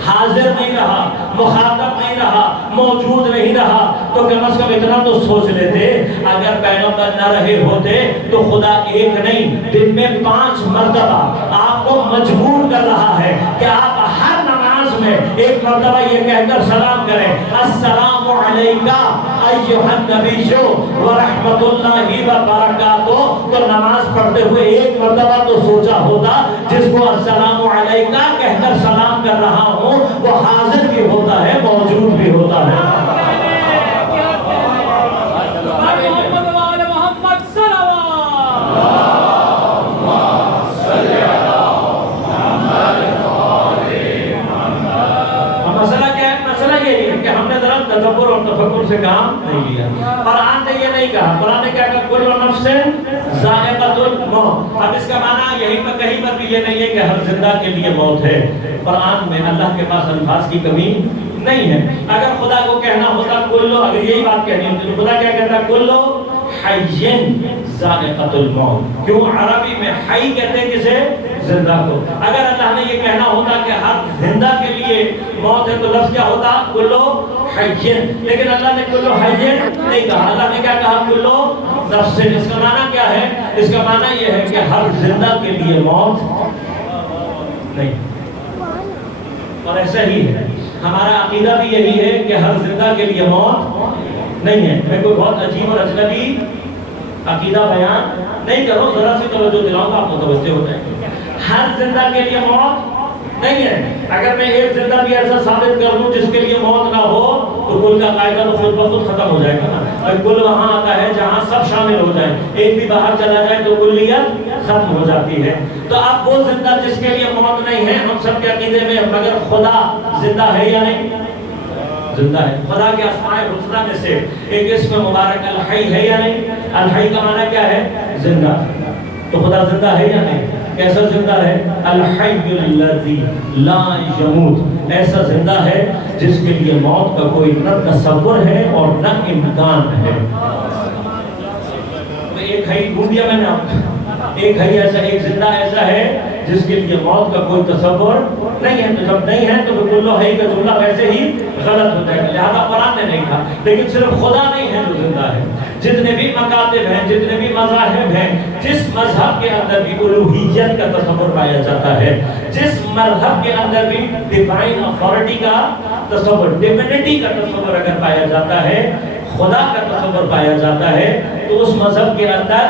حاضر نہیں رہا, مخاطب نہیں رہا, موجود نہیں رہا. تو کم از کم اتنا تو سوچ لیتے, اگر پیغمبر نہ رہے ہوتے تو خدا ایک نہیں دن میں 5 مرتبہ آپ کو مجبور کر رہا ہے کہ آپ ہر نماز میں ایک مرتبہ یہ کہہ کر سلام کریں, السلام علیکہ ایھا النبی ورحمۃ اللہ وبرکاتہ. تو نماز پڑھتے ہوئے ایک مرتبہ تو سوچا ہوتا, جس کو السلام علیکہ کہہ کر سلام کر رہا ہوں وہ حاضر بھی ہوتا ہے, موجود بھی ہوتا ہے. تدبر اور تفکر سے کام نہیں لیا. قرآن نے یہ نہیں کہا, قرآن نے کیا کہا؟ کل نفس ذائقۃ الموت. اب اس کا معنی یہیں پر کہیں پر بھی یہ نہیں ہے کہ ہر زندہ کے لیے موت ہے. قرآن میں اللہ کے پاس الفاظ کی کمی نہیں ہے. اگر خدا کو کہنا ہوتا کلو, اگر یہی بات کہنی ہوتی تو خدا کیا کہتا؟ کلو حی ذائقۃ الموت. کیوں عربی میں حی کہتے ہیں کسے؟ زندہ کو. اگر اللہ نے یہ کہنا ہوتا کہ ہر زندہ کے لیے موت ہے تو لفظ کیا ہوتا؟ کلو حی. لیکن اللہ نے کلو حی نہیں کہا, اللہ نے کیا کہا؟ کلو نفس. اس کا معنی کیا ہے؟ اس کا معنی یہ ہے کہ ہر زندہ کے لیے موت نہیں. اور ایسا ہی ہے, ہمارا عقیدہ بھی یہی ہے کہ ہر زندہ کے لیے موت نہیں ہے. میں کوئی بہت عجیب اور اجنبی عقیدہ بیان نہیں کروں, ذرا سی توجہ دلاؤں گا آپ متوجہ ہو جائیں گے. ہر زندہ کے لیے موت نہیں ہے. اگر میں ایک زندہ بھی ایسا ثابت کر دوں جس کے لیے موت نہ ہو تو کل کا قاعدہ تو خود بخود ختم ہو جائے گا نا. کل وہاں آتا ہے جہاں سب شامل ہو جائیں, ایک بھی باہر چلا جائے تو کلیت ختم ہو جاتی ہے. تو اب وہ زندہ جس کے لیے موت نہیں ہے, ہم سب کے عقیدے میں مگر خدا زندہ ہے یا نہیں؟ زندہ ہے. خدا کے اسماء الحسنی میں سے ایک اسم مبارک الحی ہے یا نہیں؟ الحی کا معنی کیا ہے؟ زندہ. تو خدا زندہ ہے یا نہیں؟ کیسا زندہ ہے؟ الحی الذی لا یموت. ایسا زندہ ہے جس کے لیے موت کا کوئی نہ تصور ہے اور نہ امکان ہے. ایک ہے ڈھونڈ دیا میں نے آپ کو, ایک ہے ایسا, ایک زندہ ایسا ہے جس کے لیے موت کا کوئی تصور نہیں ہے. تو جب نہیں ہے تو بالکل ہے کا جملہ ویسے ہی غلط ہو جائے گا. لہذا قرآن نے نہیں کہا. لیکن صرف خدا نہیں ہے جو زندہ ہے. جتنے بھی مکاتب ہیں، جتنے بھی مذاہب ہیں، جس مذہب کے اندر بھی الوہیت کا تصور پایا جاتا ہے، جس مذہب کے اندر بھی ڈیوائن اتھارٹی کا تصور، ڈیوینٹی کا تصور اگر پایا جاتا ہے، خدا کا تصور پایا جاتا ہے، تو اس مذہب کے اندر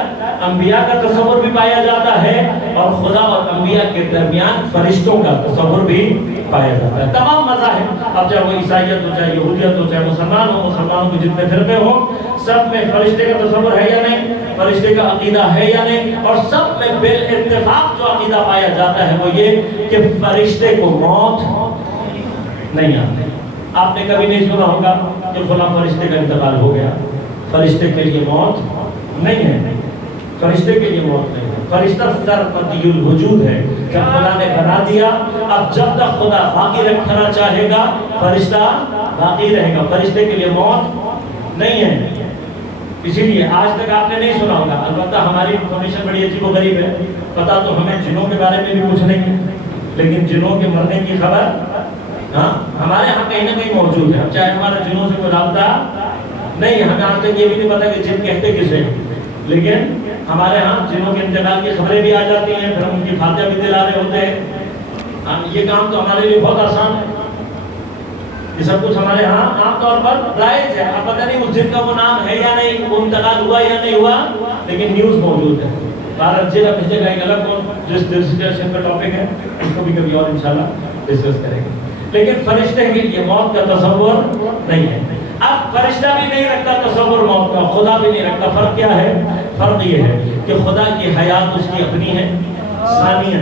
انبیاء کا تصور بھی پایا جاتا ہے اور خدا اور انبیاء کے درمیان فرشتوں کا تصور بھی پایا جاتا ہے۔ تمام مذاہب، اب چاہے وہ عیسائیت ہو، چاہے یہودیت ہو، چاہے مسلمانوں کے جتنے فرقے ہوں، سب میں فرشتے کا تصور ہے یا نہیں، فرشتے کا عقیدہ ہے یا نہیں، اور سب میں بالاتفاق جو عقیدہ پایا جاتا ہے وہ یہ کہ فرشتے کو موت نہیں آتی۔ آپ نے کبھی نہیں سنا ہوگا کہ فلاں فرشتے کا انتقال ہو گیا، فرشتے کے لیے موت نہیں ہے، فرشتے کے لیے موت نہیں ہے۔ فرشتہ سرمدی الوجود ہے، جب خدا نے بنا دیا، اب جب تک خدا باقی رکھنا چاہے گا فرشتہ باقی رہے گا، فرشتے کے لیے موت نہیں ہے۔ اسی لیے آج تک آپ نے نہیں سنا ہوگا، البتہ ہماری انفارمیشن بڑی عجیب و غریب ہے، پتا تو ہمیں جنوں کے بارے میں بھی کچھ نہیں ہے، لیکن جنوں کے مرنے کی خبر ہمارے ہاں کہیں نہ کہیں موجود ہے، چاہے ہمارا جنوں سے کوئی رابطہ نہیں، ہمیں آج تک یہ بھی نہیں پتا کہ جن کہتے کسے، لیکن ہمارے ہاں جنوں کے انتقال کی خبریں بھی آ جاتی ہیں، پھر ہم ان کی فاتحہ بھی دلا رہے ہوتے ہیں۔ یہ کام تو ہمارے لیے بہت آسان ہے، یہ سب کچھ ہمارے ہاں عام طور پر رائج ہے۔ اب پتہ نہیں اس جن کا وہ نام ہے یا نہیں، وہ انتقال ہوا یا نہیں ہوا، لیکن نیوز موجود ہے۔ بھارت جن اپنی جگہ ایک الگ جس ڈسکشن کا ٹاپک ہے، اس کو بھی کبھی اور انشاءاللہ ڈسکس کریں گے، لیکن فرشتے کے لیے موت کا تصور نہیں ہے۔ اب فرشتہ بھی نہیں رکھتا تصور موت کا، خدا بھی نہیں رکھتا۔ فرق کیا ہے؟ فرق یہ ہے کہ خدا کی حیات اس کی اپنی ہے، ثانیہ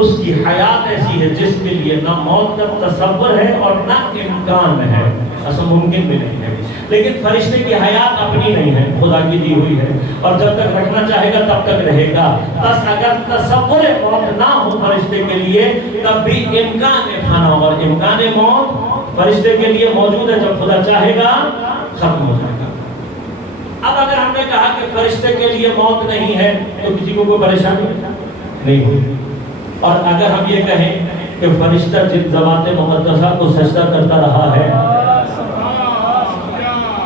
اس کی حیات ایسی ہے جس کے لیے نہ موت کا تصور ہے اور نہ امکان ہے، اصلا ممکن بھی نہیں ہے۔ لیکن فرشتے کی حیات اپنی نہیں ہے، خدا کی دی ہوئی ہے، اور جب تک رکھنا چاہے گا تب تک رہے گا۔ بس اگر تصور موت نہ ہو فرشتے کے لیے، تب بھی امکان فنا اور امکان موت فرشتے کے لیے موجود ہے، جب خدا چاہے گا ختم ہو جائے گا۔ اب اگر ہم نے کہا کہ فرشتے کے لیے موت نہیں ہے تو کسی کو کوئی پریشانی نہیں ہوئی، اور اگر ہم یہ کہیں کہ فرشتہ جن ذوات مقدسہ کو سجدہ کرتا رہا ہے،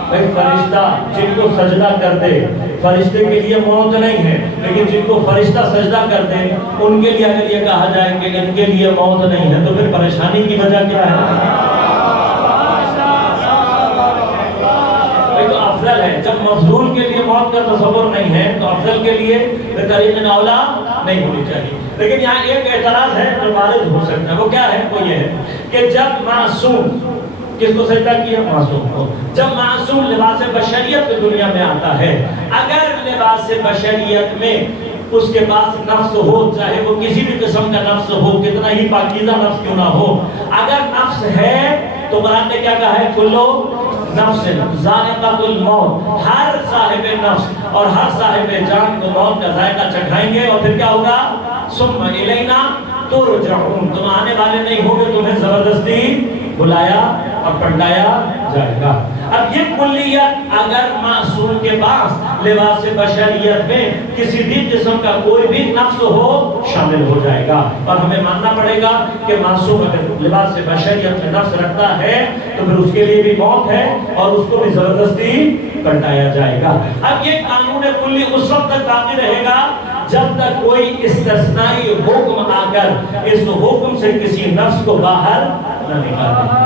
بھائی فرشتہ جن کو سجدہ کر دے، فرشتے کے لیے موت نہیں ہے، لیکن جن کو فرشتہ سجدہ کر دے ان کے لیے اگر یہ کہا جائے کہ ان کے لیے موت نہیں ہے، تو پھر پریشانی کی وجہ کیا ہے؟ افضل ہے، جب مفضول کے لیے موت کا تصور نہیں ہے تو افضل کے لیے بہترین اولا نہیں ہونی چاہیے۔ لیکن یہاں ایک اعتراض ہے جو وارد ہو سکتا ہے، وہ کیا ہے؟ وہ یہ ہے کہ جب معصوم، کس کو سجدہ کیا؟ معصوم کو۔ جب معصوم لباس بشریت کی دنیا میں آتا ہے، اگر لباس بشریت میں اس کے پاس نفس ہو، چاہے وہ کسی بھی قسم کا نفس ہو، کتنا ہی پاکیزہ نفس کیوں نہ ہو، اگر نفس ہے تو قرآن نے کیا کہا ہے؟ کلو نفس ذائقۃ الموت، ہر صاحب نفس اور ہر صاحب جان کو موت کا ذائقہ چکھائیں گے، اور پھر کیا ہوگا؟ ثم الینا ترجعون، تم آنے والے نہیں ہوگے، تمہیں زبردستی بلایا اور پلٹایا جائے گا۔ اب یہ کلیت اگر معصوم کے پاس لباس بشریت میں کسی بھی قسم کا کوئی بھی نفس ہو، شامل ہو جائے گا، اور ہمیں ماننا پڑے گا کہ معصوم اگر لباس بشریت میں نفس رکھتا ہے تو پھر اس کے لیے بھی موت ہے اور اس کو بھی زبردستی پلٹایا جائے گا۔ اب یہ قانون کلی اس وقت تک باقی رہے گا جب تک کوئی استثنائی حکم آ کر اس حکم سے کسی نفس کو باہر نہ نکالے،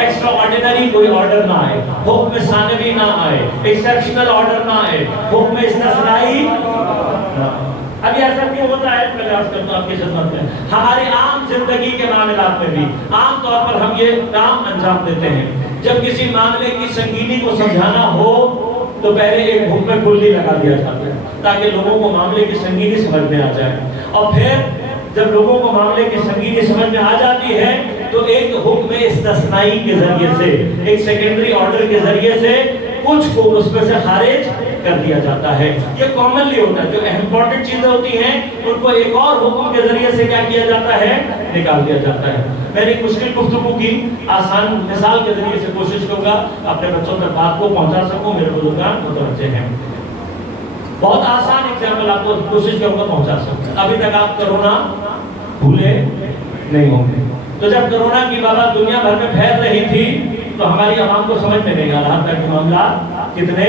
ایکسٹرا آرڈینری کوئی آرڈر نہ آئے، حکم ثانوی نہ آئے، ایکسیپشنل آرڈر نہ آئے، حکم استثنائی نہ۔ اب یہ ایسا کیوں ہوتا ہے؟ میں عرض کرتا ہوں آپ کی خدمت میں، ہماری عام زندگی کے معاملات میں بھی عام طور پر ہم یہ کام انجام دیتے ہیں، جب کسی معاملے کی سنگینی کو سمجھانا ہو تو پہلے ایک حکم کلی لگا دیا جاتا ہے تاکہ لوگوں کو معاملے کی سنگینی سمجھ میں آ جائے، اور پھر جب لوگوں کو معاملے کی سنگینی سمجھ میں آ جاتی ہے تو ایک حکم استثنائی کے ذریعے سے، ایک سیکنڈری آرڈر کے ذریعے سے کچھ کو اس میں سے خارج کر دیا جاتا ہے۔ یہ کامنلی ہوتا ہے، جو امپورٹنٹ چیزیں ہوتی ہیں ان کو ایک اور حکم کے ذریعے سے کیا کیا جاتا ہے؟ نکال دیا جاتا ہے۔ میں نے مشکل گفتگو کی آسان مثال کے ذریعے سے کوشش کروں گا اپنے بچوں تک بات کو پہنچا سکوں، میرے بزرگان متوجہ ہیں، بہت آسان ایگزامپل آپ کو کوشش کروں گا پہنچا سکوں۔ ابھی تک آپ کرونا بھولے نہیں ہوں گے، تو جب کرونا کی وبا دنیا بھر میں پھیل رہی تھی تو ہماری عوام کو سمجھ میں نہیں آ رہا تھا کہ معاملات کتنے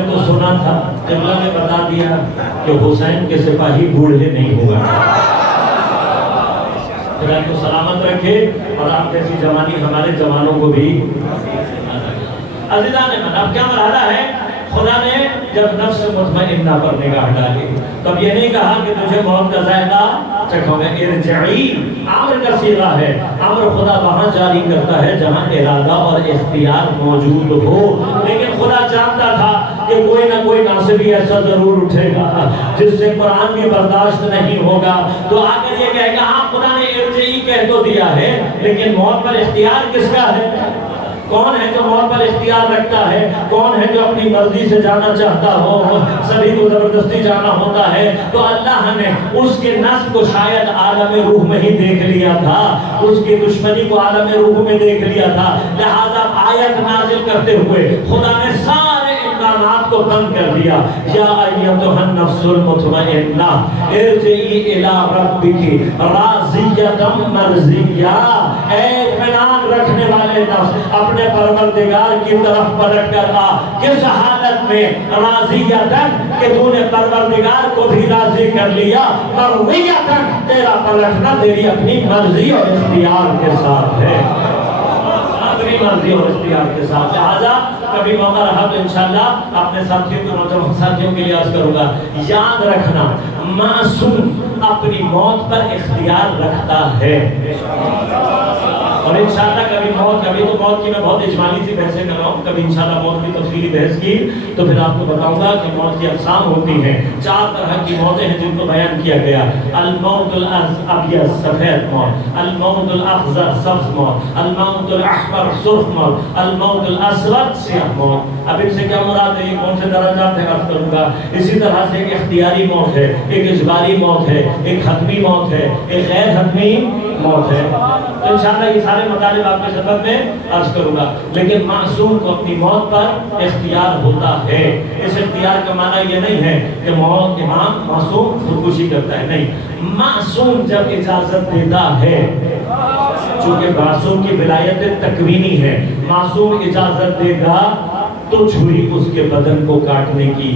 نے تو سنا تھا، قبلہ نے بتا دیا کہ حسین کے سپاہی بوڑھے نہیں ہوگا۔ خدا کو سلامت رکھے اور آپ جیسی جوانی ہمارے جوانوں کو بھی۔ عزیزان من، اب کیا مرحلہ ہے؟ خدا نے جب نفس مطمئنہ پر نگاہ ڈالی تب یہ نہیں کہا کہ تجھے موت کا ذائقہ چکھاؤں گا۔ ارجعی امر کا صیغہ ہے، امر خدا وہاں جاری کرتا ہے جہاں ارادہ اور اختیار موجود ہو، لیکن خدا جانتا تھا کہ کوئی نہ کوئی ناصبی ایسا ضرور اٹھے گا جس سے قرآن بھی برداشت نہیں ہوگا، تو آ کر یہ کہے گا ہاں خدا نے ارجعی کہہ تو دیا ہے لیکن موت پر اختیار کس کا ہے؟ کون ہے جو موت پر اختیار رکھتا ہے؟ کون ہے جو اپنی مرضی سے جانا چاہتا ہو؟ سبھی کو زبردستی جانا ہوتا ہے۔ تو اللہ نے اس کے نفس کو شاید عالم روح میں ہی دیکھ لیا تھا، اس کی دشمنی کو عالم روح میں دیکھ لیا تھا، لہذا آیت نازل کرتے ہوئے خدا نے سارے امکانات کو بند کر دیا۔ یا ایتھا النفس المطمئنہ ارجعی الی ربک راضیۃ مرضیہ، اے اطمینان رکھنے والے نفس اپنے پروردگار کی طرف پلٹ کر آ۔ کس حالت میں؟ راضیتاً، کہ تو نے پروردگار کو بھی راضی کر لیا، مرضیتاً، تیرا پلٹنا تیری اپنی مرضی اور اختیار کے ساتھ ہے، اپنی مرضی اور اختیار کے ساتھ۔ لہذا کبھی موقع رہا تو انشاءاللہ اپنے ساتھیوں کو نوجوان ساتھیوں کے لیے عرض کروں گا، یاد رکھنا معصوم اپنی موت پر اختیار رکھتا ہے، اور انشاءاللہ کبھی تو موت کی میں بہت اجمالی سی بحثیں کر رہا ہوں، کبھی انشاءاللہ موت کی تفصیلی بحث کی تو پھر آپ کو بتاؤں گا کہ موت کی اقسام ہوتی ہیں۔ 4 طرح کی موتیں ہیں جن کو بیان کیا گیا، الموت الابیض سفید موت، الموت الاخضر سبز موت، الموت الاحمر سرخ موت، الموت الاسود سیاہ موت۔ اب ان سے کیا مراد ہے؟ یہ کون سے درجات ہیں عرض کروں گا۔ اسی طرح سے ایک اختیاری موت ہے، ایک اجباری موت ہے، ایک حتمی موت ہے، ایک غیر حتمی موت ہے۔ تو انشاءاللہ یہ سارے مطالب آپ کے خدمت میں عرض کروں گا، لیکن معصوم کو اپنی موت پر اختیار ہوتا ہے۔ اس اختیار کا معنی یہ نہیں ہے کہ موت امام معصوم خودکشی کرتا ہے، نہیں، معصوم جب اجازت دیتا ہے، چونکہ معصوم کی ولایت تکوینی ہے، معصوم اجازت دے گا تو چھری اس کے بدن کو کاٹنے کی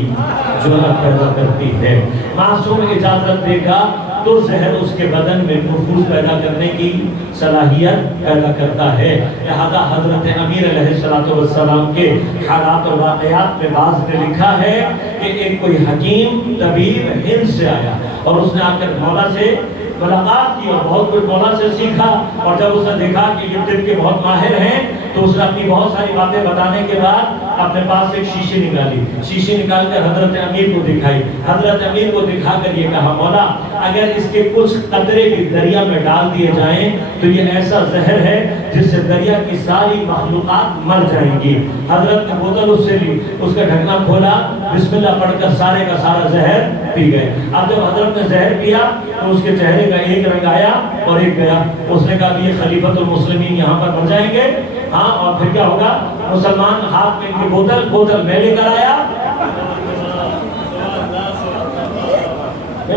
جرأت پیدا کرتی ہے، معصوم اجازت دے گا تو زہر اس کے بدن میں نفوذ پیدا کرنے کی صلاحیت پیدا کرتا ہے۔ لہذا حضرت امیر علیہ السلام کے حالات اور واقعات میں بعض نے لکھا ہے کہ ایک کوئی حکیم طبیب ہند سے آیا اور اس نے آ کر مولا سے ملاقات کی اور بہت کچھ مولا سے سیکھا، اور جب اس نے دیکھا کہ یہ طب کے بہت ماہر ہیں تو اس نے اپنی بہت ساری باتیں بتانے کے بعد اپنے پاس ایک شیشی نکالی، شیشی نکال کر حضرت امیر کو دکھائی، حضرت امیر کو دکھا کر یہ کہا مولا اگر اس کے کچھ قطرے بھی دریا میں ڈال دیے جائیں تو یہ ایسا زہر ہے جس سے دریا کی ساری مخلوقات مر جائیں گی۔ حضرت نے بوتل اس سے لی، اس کا ڈھکنا کھولا، بسم اللہ پڑھ کر سارے کا سارا زہر پی گئے۔ اب جب حضرت نے زہر پیا تو اس کے چہرے کا ایک رنگ آیا اور ایک گیا۔ اس نے کہا یہ خلیفۃ المسلمین یہاں پر مر جائیں گے، ہاں اور پھر کیا ہوگا؟ مسلمان ہاتھ میں ان کی بوتل میں لے کر آیا۔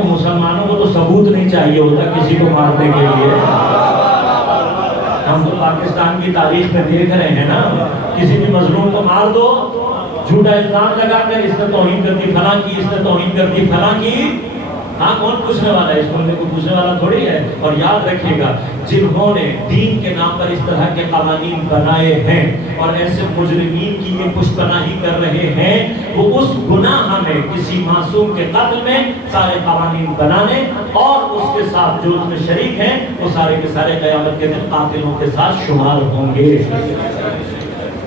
مسلمانوں کو تو ثبوت نہیں چاہیے ہوتا کسی کو مارنے کے لیے، ہم تو پاکستان کی تاریخ میں دیکھ رہے ہیں نا، کسی بھی مظلوم کو مار دو، جھوٹا الزام لگا کر اس نے توہین کر دی فلاں کی، اس نے توہین کر دی فلاں کی، ہاں کون پوچھنے والا ہے؟ اس ملک کو پوچھنے والا تھوڑی ہے۔ اور یاد رکھیے گا جنہوں نے دین کے نام پر اس طرح کے قوانین بنائے ہیں اور ایسے مجرمین کی یہ پشت پناہی کر رہے ہیں، وہ اس گناہ میں کسی معصوم کے قتل میں سارے قوانین بنانے اور اس کے ساتھ جو اس میں شریک ہیں وہ سارے کے سارے قیامت کے دن قاتلوں کے ساتھ شمار ہوں گے۔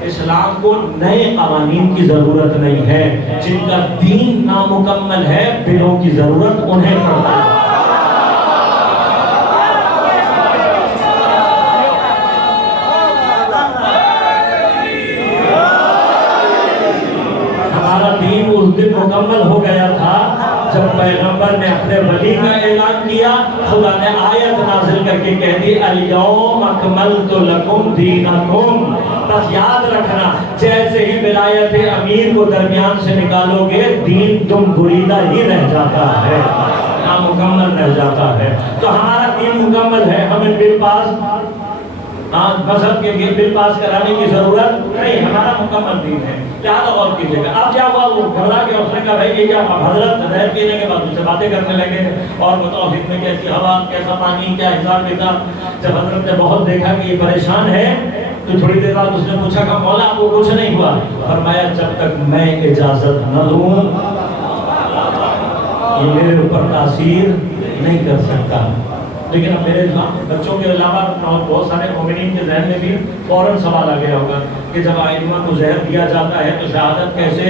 اسلام کو نئے قوانین کی ضرورت نہیں ہے، جن کا دین نامکمل ہے بلوں کی ضرورت انہیں پڑتا ہے۔ ہمارا دین اس دن مکمل ہو گیا تھا جب پیغمبر نے اپنے ولی کا اعلان کیا، خدا نے آیت نازل کر کے کہہ دی الیوم اکملت لکم دینکم۔ بس یاد رکھنا جیسے ہی ولایت امیر کو درمیان سے نکالو گے دین تم بریدہ ہی رہ جاتا ہے، نامکمل رہ جاتا ہے۔ تو ہمارا دین مکمل ہے، ہم ان کے پاس مذہب کے لیے بل پاس کرانے کی ضرورت نہیں، ہمارا مکمل دین ہے، لہٰذا غور کیجیے گا۔ اب کیا ہوا، وہ گھبرا کے اس نے کہا بھائی یہ کیا، حضرت زہر پینے کے بعد مجھ سے باتیں کرنے لگے اور بتاؤ حد میں کیسی ہوا، کیسا پانی، کیا حساب کتاب۔ جب حضرت نے بہت دیکھا کہ یہ پریشان ہے تو تھوڑی دیر بعد اس نے پوچھا کہ مولا آپ کو کچھ نہیں ہوا؟ فرمایا جب تک میں اجازت نہ دوں یہ میرے اوپر تاثیر نہیں کر سکتا۔ لیکن اب میرے بچوں کے علاوہ بہت سارے مومنین کے ذہن میں بھی فوراً سوال آ گیا ہوگا کہ جب آئمہ کو زہر دیا جاتا ہے تو شہادت کیسے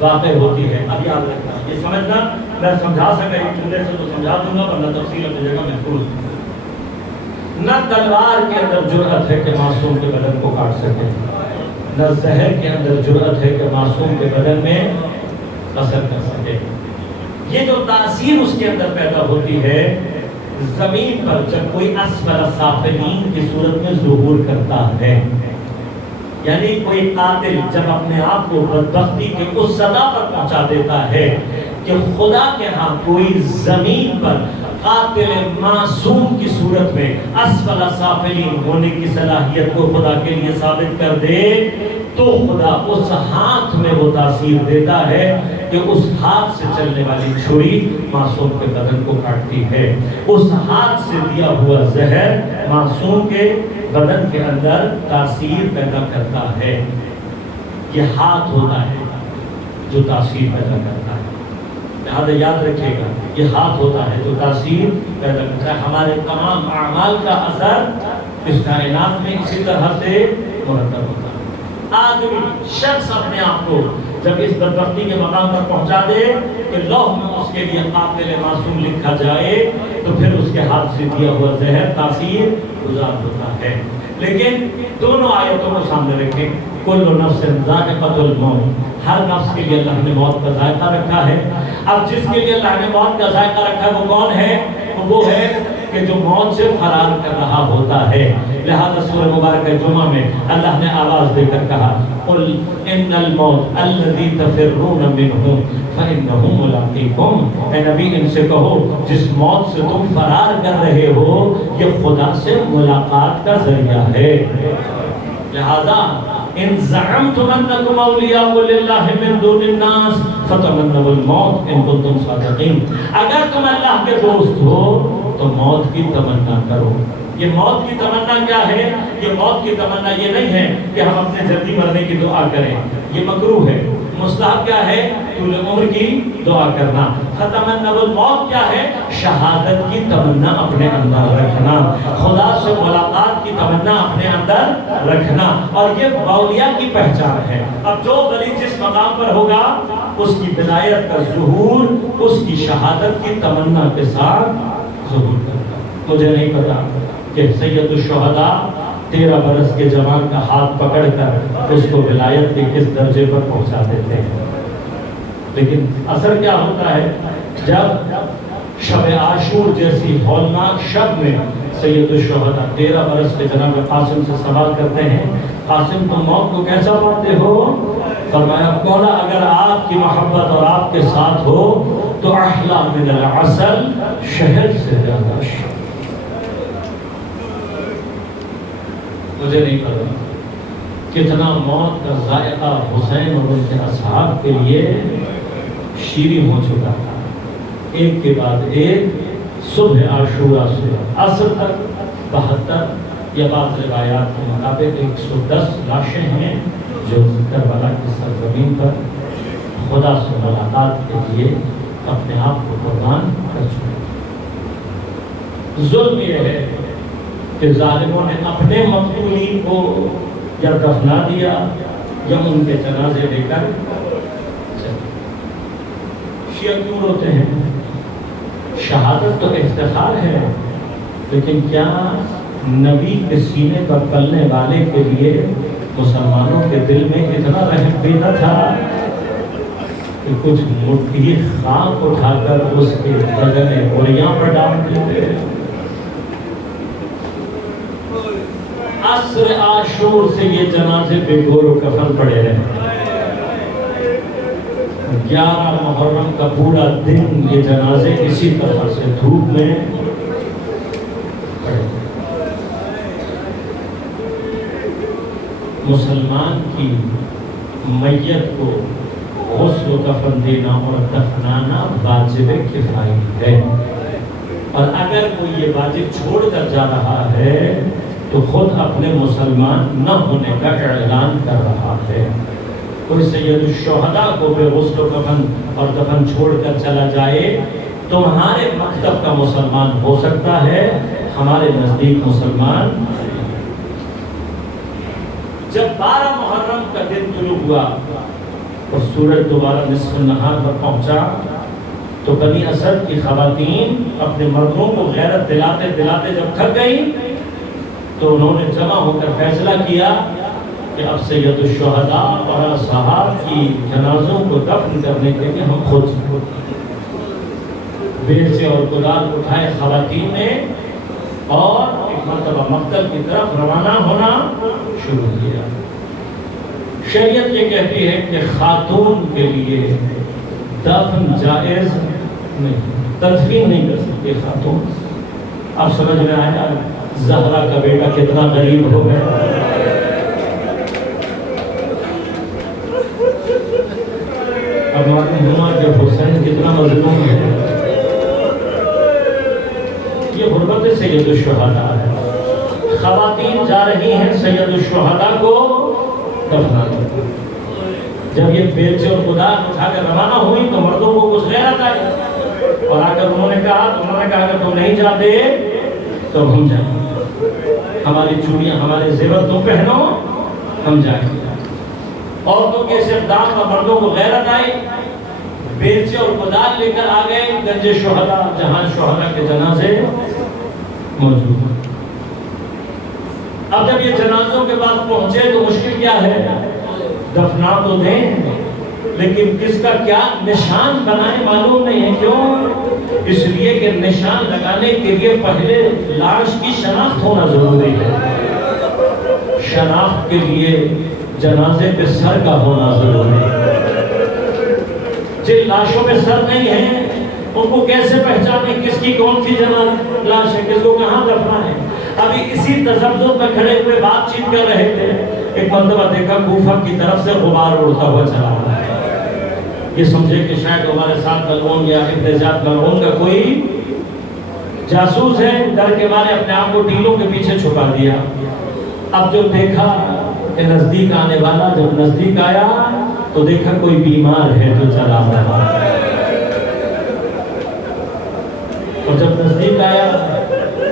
واقع ہوتی ہے؟ اب یاد رکھنا، یہ سمجھنا، میں سمجھا سکا ایک جملے سے تو سمجھا دوں گا ورنہ تفصیل اپنی جگہ محفوظ۔ نہ تلوار کے اندر جرأت ہے کہ معصوم کے بدن کو کاٹ سکے، نہ زہر کے اندر جرأت ہے کہ معصوم کے بدن میں اثر کر سکے۔ یہ جو تاثیر اس کے اندر پیدا ہوتی ہے زمین پر جب کوئی اسفل سافلین کی صورت میں ظہور کرتا ہے، یعنی کوئی قاتل جب اپنے آپ کو بدبختی کے اس سطح پر پہنچا دیتا ہے کہ خدا کے ہاں کوئی زمین پر قاتل معصوم کی صورت میں اسفل سافلین ہونے کی صلاحیت کو خدا کے لیے ثابت کر دے تو خدا اس ہاتھ میں وہ تاثیر دیتا ہے کہ اس ہاتھ سے چلنے والی چھری معصوم کے بدن کو کاٹتی ہے، اس ہاتھ سے دیا ہوا زہر معصوم کے بدن کے اندر تاثیر پیدا کرتا ہے۔ یہ ہاتھ ہوتا ہے جو تاثیر پیدا کرتا ہے، لہذا یاد رکھیے گا یہ ہاتھ ہوتا ہے جو تاثیر پیدا کرتا ہے۔ ہمارے تمام اعمال کا اثر اس کائنات میں اسی طرح سے مرتب ہوتا ہے۔ آدمی شخص اپنے آپ کو جب اس بدبختی کے مقام پر پہنچا دے کہ لوح میں اس کے لیے قاتل معصوم لکھا جائے تو پھر اس کے ہاتھ سے دیا ہوا زہر تاثیر گزار ہوتا ہے۔ لیکن دونوں آیتوں کو سامنے رکھیں، کل نفس ذائقۃ الموت، ہر نفس کے لیے اللہ نے موت کا ذائقہ رکھا ہے۔ اب جس کے لیے اللہ نے موت کا ذائقہ رکھا ہے وہ کون ہے؟ وہ ہے کہ جو موت سے فرار کر رہا ہوتا ہے۔ لہذا سورہ مبارکہ جمعہ میں اللہ نے آواز دے کر کہا قل ان الموت الذی تفرون منہ فانہ ملاقیکم، اے نبی ان سے کہو جس موت سے تم فرار کر رہے ہو یہ خدا سے ملاقات کا ذریعہ ہے۔ لہذا ان زعمتم انکم اولیاء للہ من دون الناس فتمنوا الموت ان کنتم صادقین، اگر تم اللہ کے دوست ہو تو موت کی تمنا کرو۔ یہ موت کی تمنا کیا ہے؟ یہ موت کی تمنا یہ نہیں ہے کہ ہم اپنے جلدی مرنے کی دعا کریں، یہ مکروہ ہے۔ مستحب کیا ہے؟ طول عمر کی دعا کرنا۔ فتمنوا الموت کیا ہے؟ شہادت کی تمنا اپنے اندر رکھنا، خدا سے ملاقات کی تمنا اپنے اندر رکھنا، اور یہ اولیاء کی پہچان ہے۔ اب جو ولی جس مقام پر ہوگا اس کی ولایت کا ظہور اس کی شہادت کی تمنا کے ساتھ ظہور کرتا۔ مجھے نہیں پتا کہ سید الشہداء 13 برس کے جوان کا ہاتھ پکڑ کر اس کو ولایت کے کس درجے پر پہنچا دیتے ہیں، لیکن اثر کیا ہوتا ہے جب شب عاشور جیسی ہولناک شب میں سید الشہداء 13 برس کے جناب قاسم سے سوال کرتے ہیں قاسم تم موت کو کیسا پاتے ہو؟ فرمایا مولا اگر آپ کی محبت اور آپ کے ساتھ ہو تو احلی من العسل، شہد سے زیادہ شہد۔ مجھے نہیں پتا کتنا موت کا ذائقہ حسین اور ان کے اصحاب کے لیے شیریں ہو چکا تھا، ایک کے بعد ایک صبح عاشورہ سے عصر تک 72 یا بعض روایات کے مطابق 110 لاشیں ہیں جو کربلا کی سرزمین پر خدا سے ملاقات کے لیے اپنے آپ کو قربان کر چکے۔ ظلم یہ ہے کہ ظالموں نے اپنے مقتولین کو یا دفنا دیا یا ان کے جنازے لے کر چلے۔ شیعہ کیوں روتے ہیں؟ شہادت تو افتخار ہے، لیکن کیا نبی کے سینے پر پلنے والے کے لیے مسلمانوں کے دل میں اتنا رحم بھی نہ تھا کہ کچھ مٹھی خاک اٹھا کر اس کے بدن گولیاں پر ڈال دیتے؟ عصر عاشور سے یہ جنازے بے گور و کفن پڑے ہیں، 11 محرم کا پورا دن یہ جنازے اسی طرح سے دھوپ میں پڑے۔ مسلمان کی میت کو غسل و کفن دینا اور دفنانا واجب کفائی ہے، اور اگر وہ یہ واجب چھوڑ کر جا رہا ہے تو خود اپنے مسلمان نہ ہونے کا اعلان کر رہا ہے۔ کوئی سید الشہداء کو بے غسل و کفن اور دفن چھوڑ کر چلا جائے تمہارے مکتب کا مسلمان ہو سکتا ہے، ہمارے نزدیک مسلمان۔ جب 12 محرم کا دن طلوع ہوا اور سورج دوبارہ نصف النہار پر پہنچا تو بنی اسد کی خواتین اپنے مردوں کو غیرت دلاتے دلاتے جب تھک گئی تو انہوں نے جمع ہو کر فیصلہ کیا کہ اب سید الشہداء اور اصحاب کی جنازوں کو دفن کرنے کے لیے ہم خود بیلچے اور کدال اٹھائے خواتین نے اور ایک مرتبہ مقتل کی طرف روانہ ہونا شروع کیا۔ شریعت یہ کہتی ہے کہ خاتون کے لیے دفن جائز نہیں، تدفین نہیں کر سکتے خاتون۔ اب سمجھ میں آیا زہرا کا بیٹا کتنا غریب ہو گیا۔ اب معلوم ہوا کہ حسین کتنا مظلوم ہے۔ یہ غربت سید الشہداء ہے۔ خواتین جا رہی ہیں سید الشہداء کو دفنانے۔ جب یہ بیلچے اور کدال اٹھا کر روانہ ہوئی تو مردوں کو کچھ غیرت آئی اور آ کر انہوں نے کہا کہ تم نہیں جاتے تو ہم جائیں گے، ہماری چوڑیاں ہمارے زیور تم پہنو، ہم جائیں گے۔ عورتوں کے اس اقدام کا مردوں کو غیرت آئی، بیلچے اور کدال لے کر آ گئے گنج شہداء جہاں شہداء کے جنازے موجود ہیں۔ اب جب یہ جنازوں کے بعد پہنچے تو مشکل کیا ہے، دفنا تو دیں لیکن کس کا کیا نشان بنائے معلوم نہیں ہے۔ کیوں؟ اس لیے کہ نشان لگانے کے لیے پہلے لاش کی شناخت ہونا ضروری ہے۔ شناخت کے لیے جنازے پہ سر کا ہونا ضروری ہے۔ جن لاشوں پہ سر نہیں ہے ان کو کیسے پہچانے کس کی کون سی لاش ہے، کس کو کہاں دفنا ہے؟ ابھی اسی تذبذب میں کھڑے ہوئے بات چیت کر رہے تھے، ایک مرتبہ دیکھا کوفہ کی طرف سے غبار اڑتا ہوا چلا رہا ہے۔ یہ سمجھے کہ شاید ہمارے ساتھ ملعون یا ابن زیاد ملعون کا کوئی جاسوس ہے، ڈر کے مارے اپنے آپ کو ٹیلوں کے پیچھے چھپا دیا۔ اب جو دیکھا کہ نزدیک آنے والا، جب نزدیک آیا تو دیکھا کوئی بیمار ہے جو چلا رہا ہے، اور جب نزدیک آیا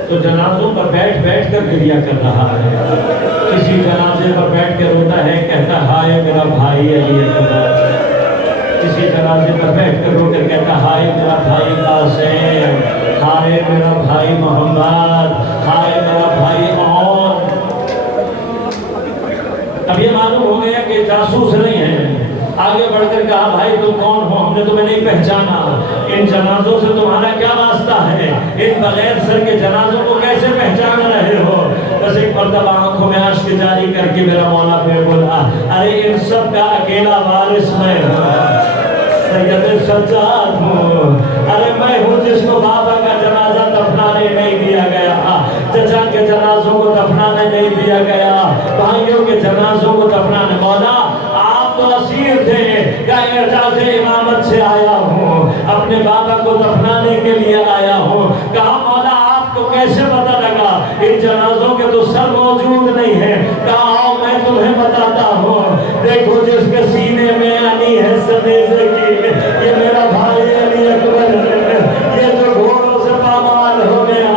تو جنازوں پر بیٹھ بیٹھ کر گریہ کر رہا ہے۔ کسی جنازے پر بیٹھ کے روتا ہے، کہتا ہائے میرا بھائی علی اکبر۔ کسی جنازے پر بیٹھ کر رو کر کہتا ہائے میرا بھائی قاسم، ہائے میرا بھائی محمد، ہائے میرا بھائی عون۔ اب یہ معلوم ہو گیا کہ جاسوس نہیں ہے۔ آگے بڑھ کر کہا بھائی تم کون ہو، ہم نے تمہیں نہیں پہچانا، ان جنازوں سے تمہارا کیا واسطہ ہے، ان بغیر سر کے جنازوں کو کیسے پہچان رہے ہو؟ بس ایک مرتبہ آنکھوں میں اشک جاری کر کے میرا مولا پہ بولا ارے ان سب کا اکیلا وارث میں ہوں، سید سجاد ہوں، ارے میں ہوں جس کو بابا کا جنازہ دفنانے نہیں دیا گیا، چچا کے جنازوں کو دفنانے نہیں دیا گیا، بھائیوں کے جنازوں کو دفنانے۔ مولا آپ تو اسیر تھے، کہ اعجاز امامت سے آیا ہوں، اپنے بابا کو دفنانے کے لیے آیا ہوں۔ کہا مولا آپ کو کیسے پتہ لگا، ان جنازوں کے تو سر موجود نہیں ہیں۔ کہا آؤ میں تمہیں بتاتا ہوں، دیکھو جس کے سینے میں علی ہے سنیزے کی، یہ میرا بھائی علی اکبر ہے، یہ جو گھوڑوں سے پامال ہو گیا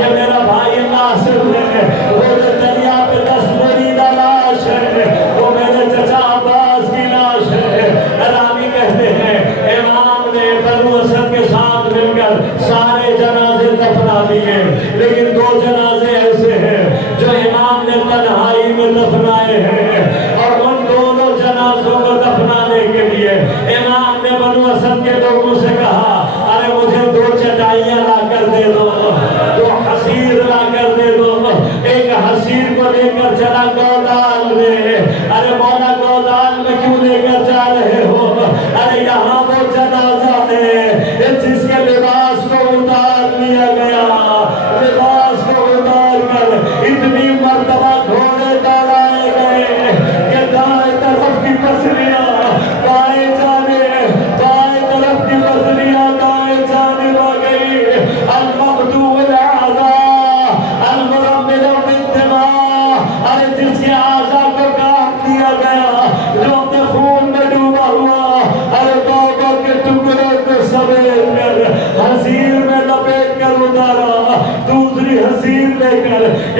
یہ میرا بھائی قاسم ہے، وہ جو دریا پہ دستبریدہ لاش ہے وہ میرے چچا عباس کی لاش ہے۔ راوی کہتے ہیں امام نے بنو اسد کے ساتھ مل کر سارے جنازے دفنا دیے، لیکن 2 جنازے ایسے ہیں جو امام نے تنہائی میں دفنائے ہیں، اور ان دونوں جنازوں کو دفنانے کے لیے امام نے بنو اسد کے لوگوں سے کہا ارے مجھے 2 چٹائیاں لا کر دے دو، 2 حصیر لا کر دے دو۔ ایک حصیر کو لے کر چلا گودال میں، ارے مولا گودال میں کیوں لے کر جا رہے ہو؟ ارے یہاں وہ جنازہ ہے جس کے لباس کو اتار لیا گیا، لباس کو اتار کر اتنی مرتبہ گھوڑے دوڑائے گئے،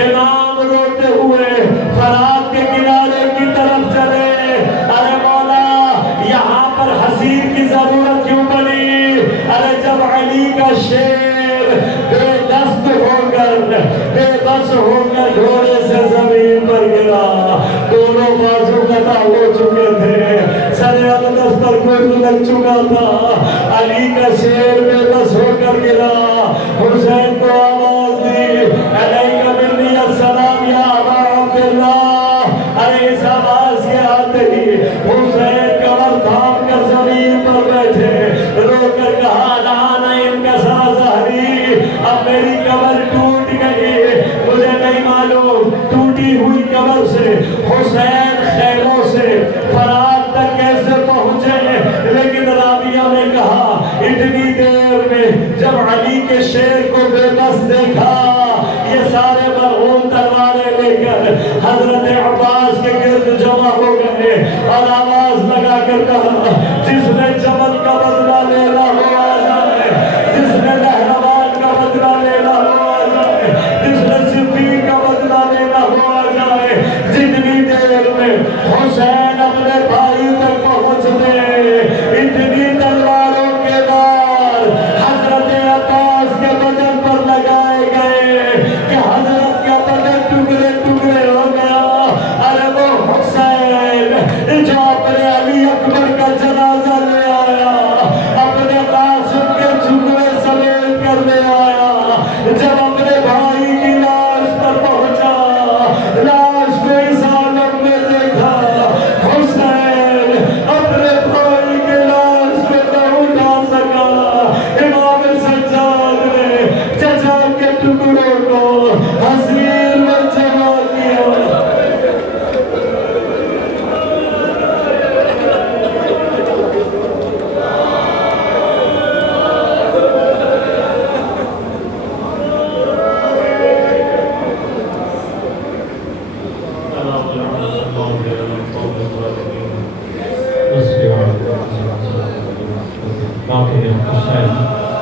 امام روتے ہوئے فرات کے کنارے کی طرف چلے. ارے مولا یہاں پر حسین کی ضرورت کیوں پڑی؟ ارے جب علی کا شیر بے دست ہو کر بے بس ہو کر گھوڑے سے زمین پر گرا، دونوں بازو قطع ہو چکے تھے، سر اقدس پر گرد لگ چکا تھا، علی کا شیر بے بس ہو کر گرا. حسین کو آواز دی، علیکہ منی السلام یا ابا عبداللہ. ارے اس آواز کے آتے ہی حسین کمر تھام کر زمین پر بیٹھے، رو کر کہا الآن انکسر ظہری، اب میری کمر ٹوٹ گئی. مجھے نہیں معلوم ٹوٹی ہوئی کمر سے حسین خیموں سے فرات تک کیسے پہنچے، لیکن راویہ نے کہا اتنی دیر میں جب علی کے شیر کو بے بس دیکھا، یہ سارے مرحوم تلواریں لے کر حضرت عباس کے گرد جمع ہو گئے اور آواز لگا کر کہا جس نے جمل کا بدلہ لینا ہو آ جائے، جس نے نہروان کا بدلہ لینا ہو آ جائے، جس نے صفین کا بدلہ لینا ہو آ جائے. جتنی دیر میں حسین اپنے بھائی تک پہنچ گئے، اتنی تلواروں کے بعد حضرت عباس کے بدن پر لگائے گئے کہ حضرت کا بدن ٹکڑے ٹکڑے ہو گیا. ارے وہ حسین جو اپنے علی اکبر کا جنازہ لے آیا، اپنے قاسم کے جھگڑے سمیٹ کر لے آیا، جب اپنے بھائی کی لاش پر پہنچا، لاش کو اس عالم میں دیکھا، حسین اپنے بھائی کی لاش کو نہ اٹھا سکا. امام سجاد نے چچا کے ٹکڑوں کو حسین میں جمع کیا. باقی حسین